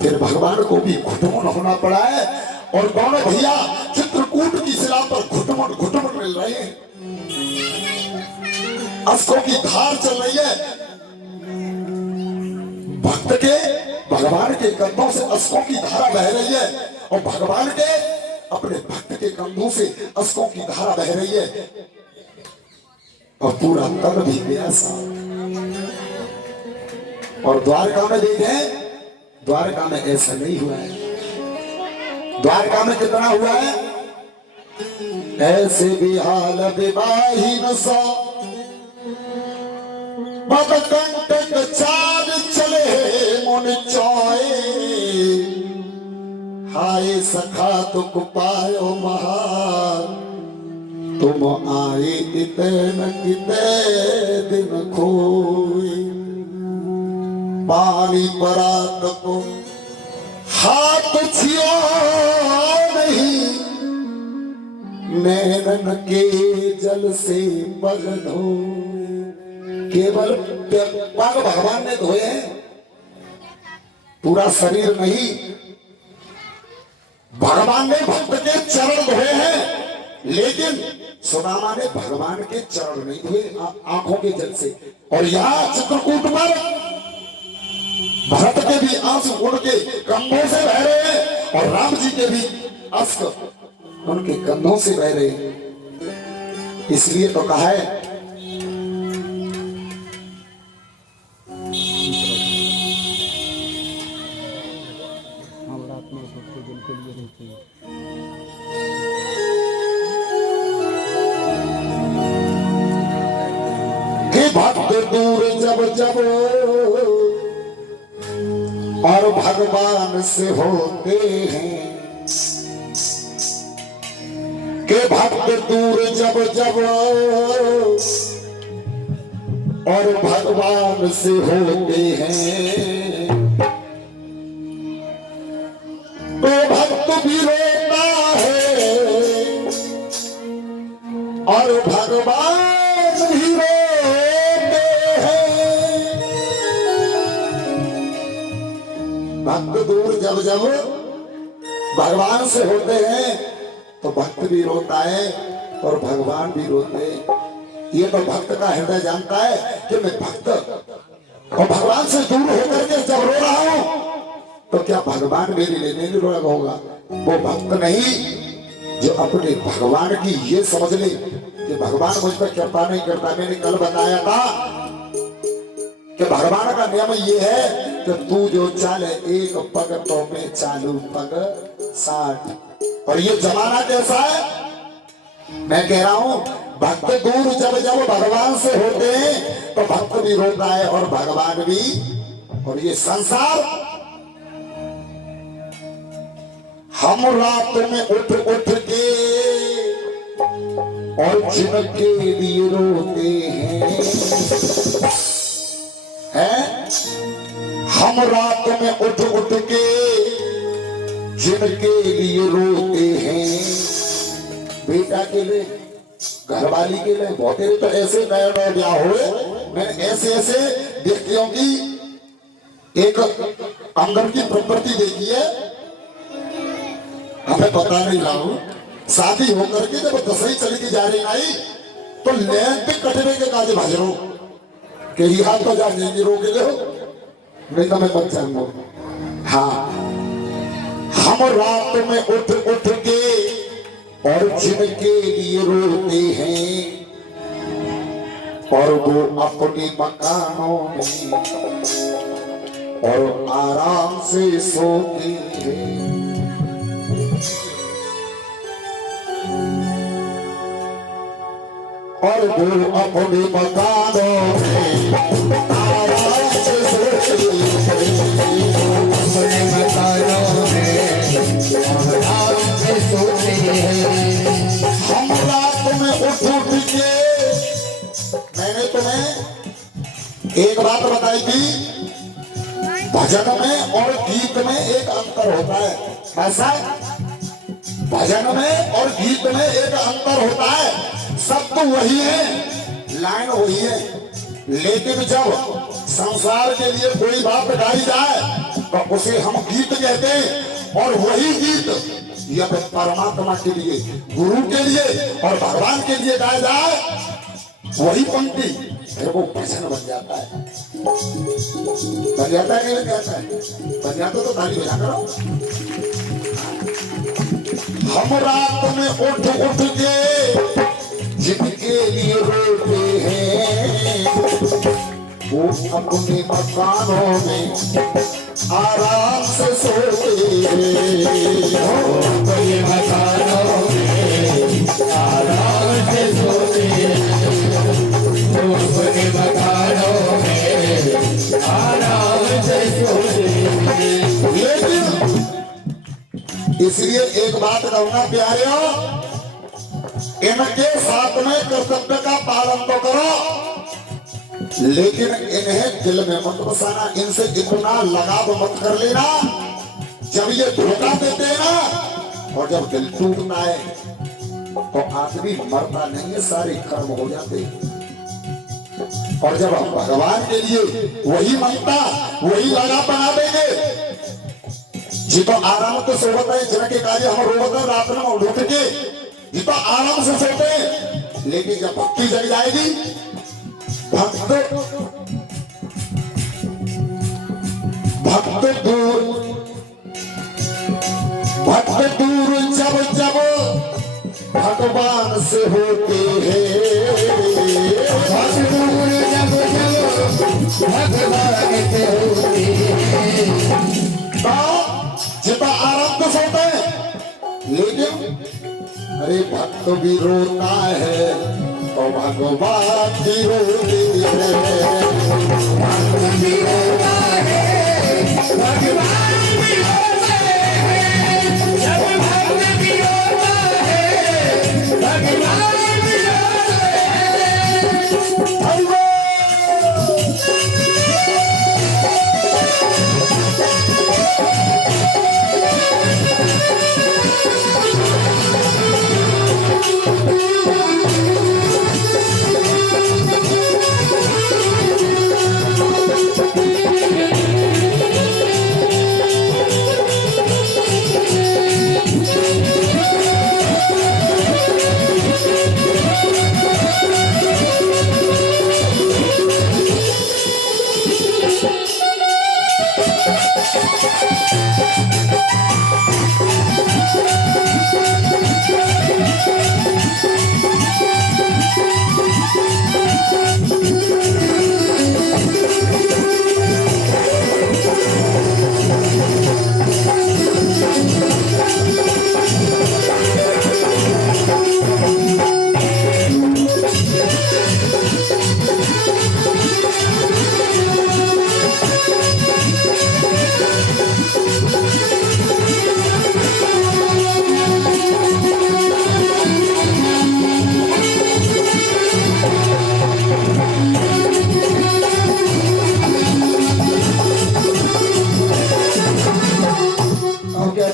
फिर भगवान को भी घुटमुन होना पड़ा है और दोनों भैया चित्रकूट की शिला पर घुटमुन घुटमुन मिल रहे हैं। अश्कों की धार चल रही है। भक्त के भगवान के कंधों से अश्कों की धारा बह रही है और भगवान के अपने भक्त के कंधों से अश्कों की धारा बह रही है और पूरा तन भी गया साफ। और द्वारका में देखें, द्वारका में ऐसा नहीं हुआ है। द्वारका में कितना हुआ है? ऐसे भी हाल विवाही न सो बद कंटक चाल चले मुन चोए, हाय सखा तुक पायो महान, तुम आए किते न किते दिन खोए। पानी परात को हाथ छियो नहीं, नैनन के जल से पग धोए। केवल पग भगवान ने धोए हैं, पूरा शरीर नहीं। भगवान ने भक्त के चरण धोए हैं, लेकिन सुदामा ने भगवान के चरण नहीं धोए आंखों के जल से। और यहाँ चित्रकूट पर भरत के भी आंसू उनके कंधों से बह रहे हैं और राम जी के भी अश्क उनके कंधों से बह रहे हैं। इसलिए तो कहा है कि भक्त दूर जब जब और भगवान से होते हैं, के भक्त दूर जब जब और भगवान से होते हैं, तो भक्त भी रोता है और भगवान भी रोते हैं। भक्त दूर जब जब भगवान से होते हैं तो भक्त भी रोता है और भगवान भी रोते हैं। ये तो भक्त का हृदय जानता है कि मैं भक्त और भगवान से दूर होकर के जब रो रहा हूं तो क्या भगवान मेरे लिए नहीं रो रहा होगा? वो भक्त नहीं जो अपने भगवान की ये समझ ले कि भगवान मुझ पर कृपा नहीं करता। मैंने कल बताया था कि भगवान का नियम ये है कि तू जो चाले एक पग तो मैं चालू पग 60। और ये जमाना कैसा है? मैं कह रहा हूं भक्त दूर जब जब भगवान से होते हैं तो भक्त भी रोता है और भगवान भी। और ये संसार हम रात में उठ उठ के और जिनके लिए रोते हैं हम रात में उठ उठ के जिनके लिए रोते हैं। बेटा के लिए, घरवाली के लिए, बहुत तो ऐसे नए नए ब्याह हुए, मैंने ऐसे ऐसे व्यक्तियों की एक अंदर की प्रकृति देखी है, हमें पता नहीं रहा। शादी होकर के जब दसई चली की जा रही आई तो लैन पे कटने के काजे भाजरो के ही हाथ तो जाने रोके ले हो, नहीं तो मैं मत जानू। हाँ, हम रात में उठ उठ के और जिनके लिए रोते हैं और वो अपने मकानों में और आराम से सोते हैं। और वो अपने मकानों में आराम से सोते हैं। अपने मकानों में आराम से सोते हैं। हम रात में उठ उठ के, मैंने तुम्हें एक बात बताई थी, भजन में और गीत में एक अंतर होता है। ऐसा भजन में और गीत में एक अंतर होता है। सब तो वही है, लाइन वही है, लेकिन जब संसार के लिए कोई बात गाई जाए तो उसे हम गीत कहते हैं। और वही गीत यह परमात्मा के लिए, गुरु के लिए और भगवान के लिए गाया जाए, वही पंक्ति फिर वो भजन बन जाता है। बन जाता है, नहीं बन जाता है? बन जाता तो ताली बजा करो। हम रात में उठ उठ के जिनके लिए रोते हैं वो अपने मकानों में आराम से सोते हैं। अपने मकानों में आराम से सोते हैं। अपने मकानों में आराम से सोते हैं। लेकिन इसलिए एक बात कहूंगा प्यारियों, इनके साथ में कर्तव्य का पालन तो करो, लेकिन इन्हें दिल में मत बसाना, इनसे इतना लगाव मत कर लेना। जब ये धोखा देते हैं ना, और जब दिल टूटना है तो आदमी मरता नहीं है, सारे कर्म हो जाते हैं। और जब हम भगवान के लिए वही मांगता, वही लगा बना देंगे। जी तो आराम तो सोबत है, जिनके कार्य हम रोबत रात में उठ के जी तो आराम से सोते हैं। लेकिन जब भक्ति जग जाएगी, भक्त दूर जब जब भगवान से होते हैं। भक्त दूर जब जब भगवान से होते हैं। जितना आराम तो सोते हैं, लेकिन अरे भक्त भी रोता है तो भगवान भी रोते हैं। भक्त भी रोता है, भगवान भी रोते हैं। जब भक्त भी रोता है, भगवान भी रोते हैं। हरिबोल।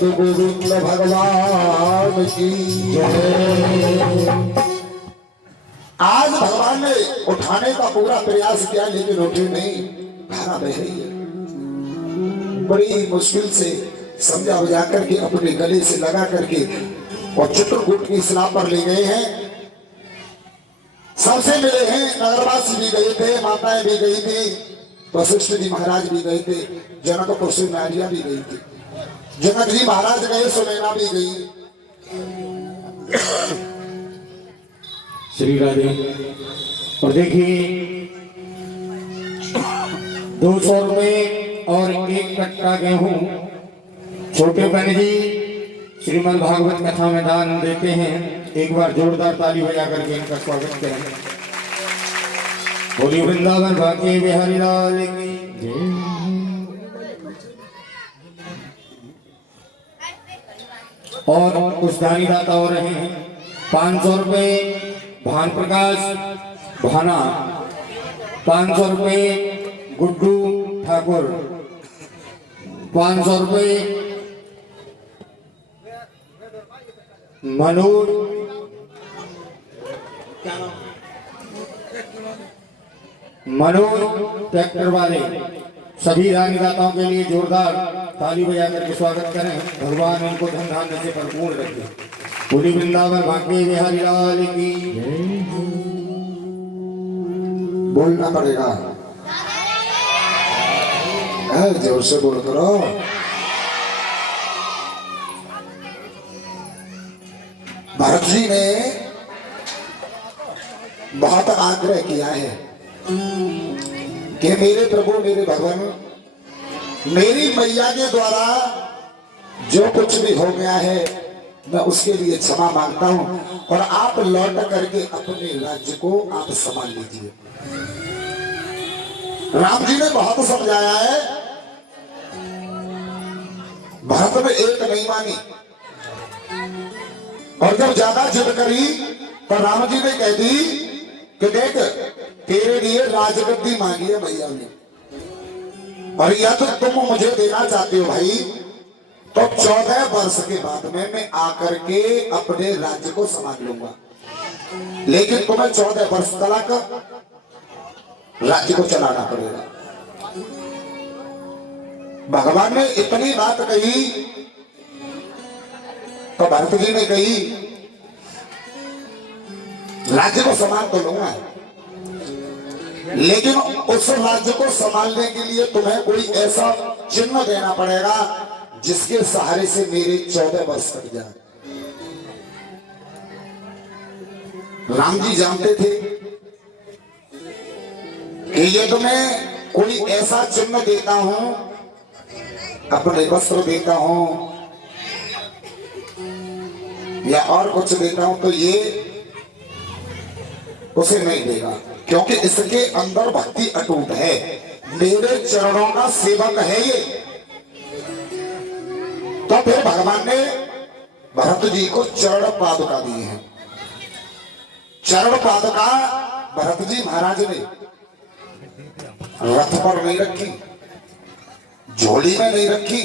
साधु गोविंद भगवान की जय। आज भगवान ने उठाने का पूरा प्रयास किया लेकिन उठे नहीं, धारा बह रही है। बड़ी मुश्किल से समझा बुझा करके अपने गले से लगा करके और चित्रकूट की स्लाब पर ले गए हैं। सबसे मिले हैं, नगरवासी भी गए थे, माताएं भी गई थी, वशिष्ठ जी महाराज भी गए थे, जनकपुर से नारियां भी गई थी, जनक जी महाराज गए, सुनैना भी गई। श्री राधे। और देखिए 200 रुपये और 1 कट्टा गेहूं छोटे बहन जी श्रीमद् भागवत कथा में दान देते हैं। एक बार जोरदार ताली बजा करके इनका स्वागत करें। बोली वृंदावन भाग्य बिहारी लाल की जय। और कुछ दानी दाता हो रहे हैं। 500 रुपये भान प्रकाश भाना, 500 रुपये गुड्डू ठाकुर, 500 रुपये मनोज ट्रैक्टर वाले। सभी दानदाताओं के लिए जोरदार ताली बजा करके स्वागत करें। भगवान उनको धन धान्य से भरपूर रखे। पूरी वृंदावन भाग्य बिहारी लाल की बोलना पड़ेगा, जोर से बोल करो। भरत जी ने बहुत आग्रह किया है कि मेरे प्रभु मेरे भगवान, मेरी मैया के द्वारा जो कुछ भी हो गया है मैं उसके लिए क्षमा मांगता हूं और आप लौट करके अपने राज्य को आप संभाल लीजिए। राम जी ने बहुत समझाया है, भरत ने एक नहीं मानी और जब ज्यादा जिद करी तो राम जी ने कह दी कि देख तेरे लिए राजगद्दी मांगी है भैया ने, और या तो तुम मुझे देना चाहते हो भाई तो 14 वर्ष के बाद में मैं आकर के अपने राज्य को संभाल लूंगा, लेकिन तुम्हें 14 वर्ष तक राज्य को चलाना पड़ेगा। भगवान ने इतनी बात कही तो भरत जी ने कही राज्य को संभाल तो लूंगा, लेकिन उस राज्य को संभालने के लिए तुम्हें कोई ऐसा चिन्ह देना पड़ेगा जिसके सहारे से मेरे 14 वर्ष कट जाए। राम जी जानते थे कि यदि मैं कोई ऐसा चिन्ह देता हूं, अपने वस्त्र देता हूं या और कुछ देता हूं तो ये उसे नहीं देगा, क्योंकि इसके अंदर भक्ति अटूट है, मेरे चरणों का सेवक है ये। तो फिर भगवान ने भरत जी को चरण पादुका दी है। चरण पादुका भरत जी महाराज ने रथ पर नहीं रखी, झोली में नहीं रखी,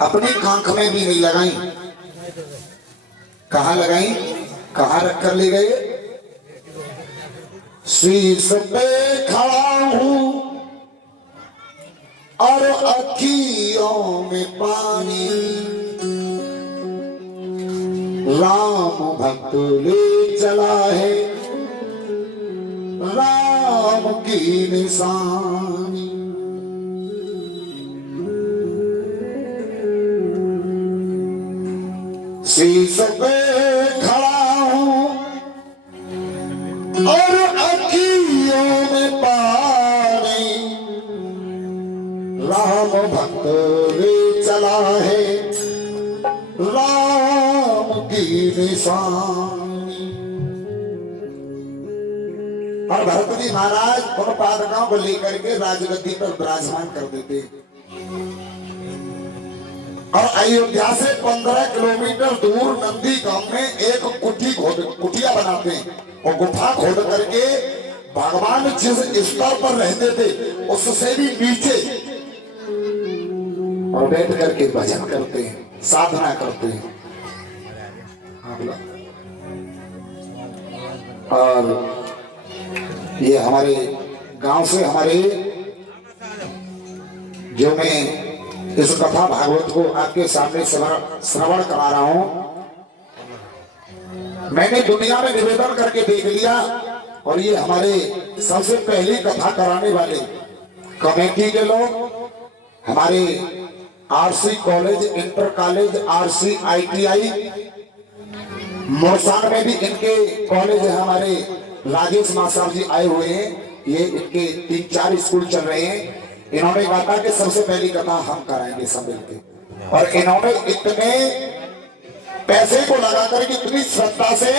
अपनी कांख में भी नहीं लगाई। कहां लगाई, कहां रखकर ले गए? शीश पे खड़ा हूं और अखियों में पानी, राम भक्त ले चला है राम की निशानी। शीश पे खड़ा हूं और अखियों में पानी, राम भक्त ले चला है राम की निशानी। और भरत जी महाराज उन पादुकाओं को लेकर के राजगद्दी पर विराजमान कर देते और अयोध्या से 15 किलोमीटर दूर नंदी गांव में एक कुटिया बनाते हैं और गुफा खोद करके भगवान जिस स्तर पर रहते थे उससे भी नीचे और बैठ करके भजन करते हैं। साधना करते हैं। हाँ बोला। और ये हमारे गांव से हमारे जो मैं इस कथा भागवत को आपके सामने श्रवण करा रहा हूं, मैंने दुनिया में निवेदन करके देख लिया और ये हमारे सबसे पहली कथा कराने वाले कमेटी के लोग हमारे RC college, inter college, RC ITI मोरसान में भी इनके कॉलेज है। हमारे राजेश मास्टर जी आए हुए हैं, ये इनके 3-4 स्कूल चल रहे हैं। इन्होंने कहा कि सबसे पहली कथा हम कराएंगे सब मिलके, और इन्होंने इतने पैसे को लगाकर इतनी श्रद्धा से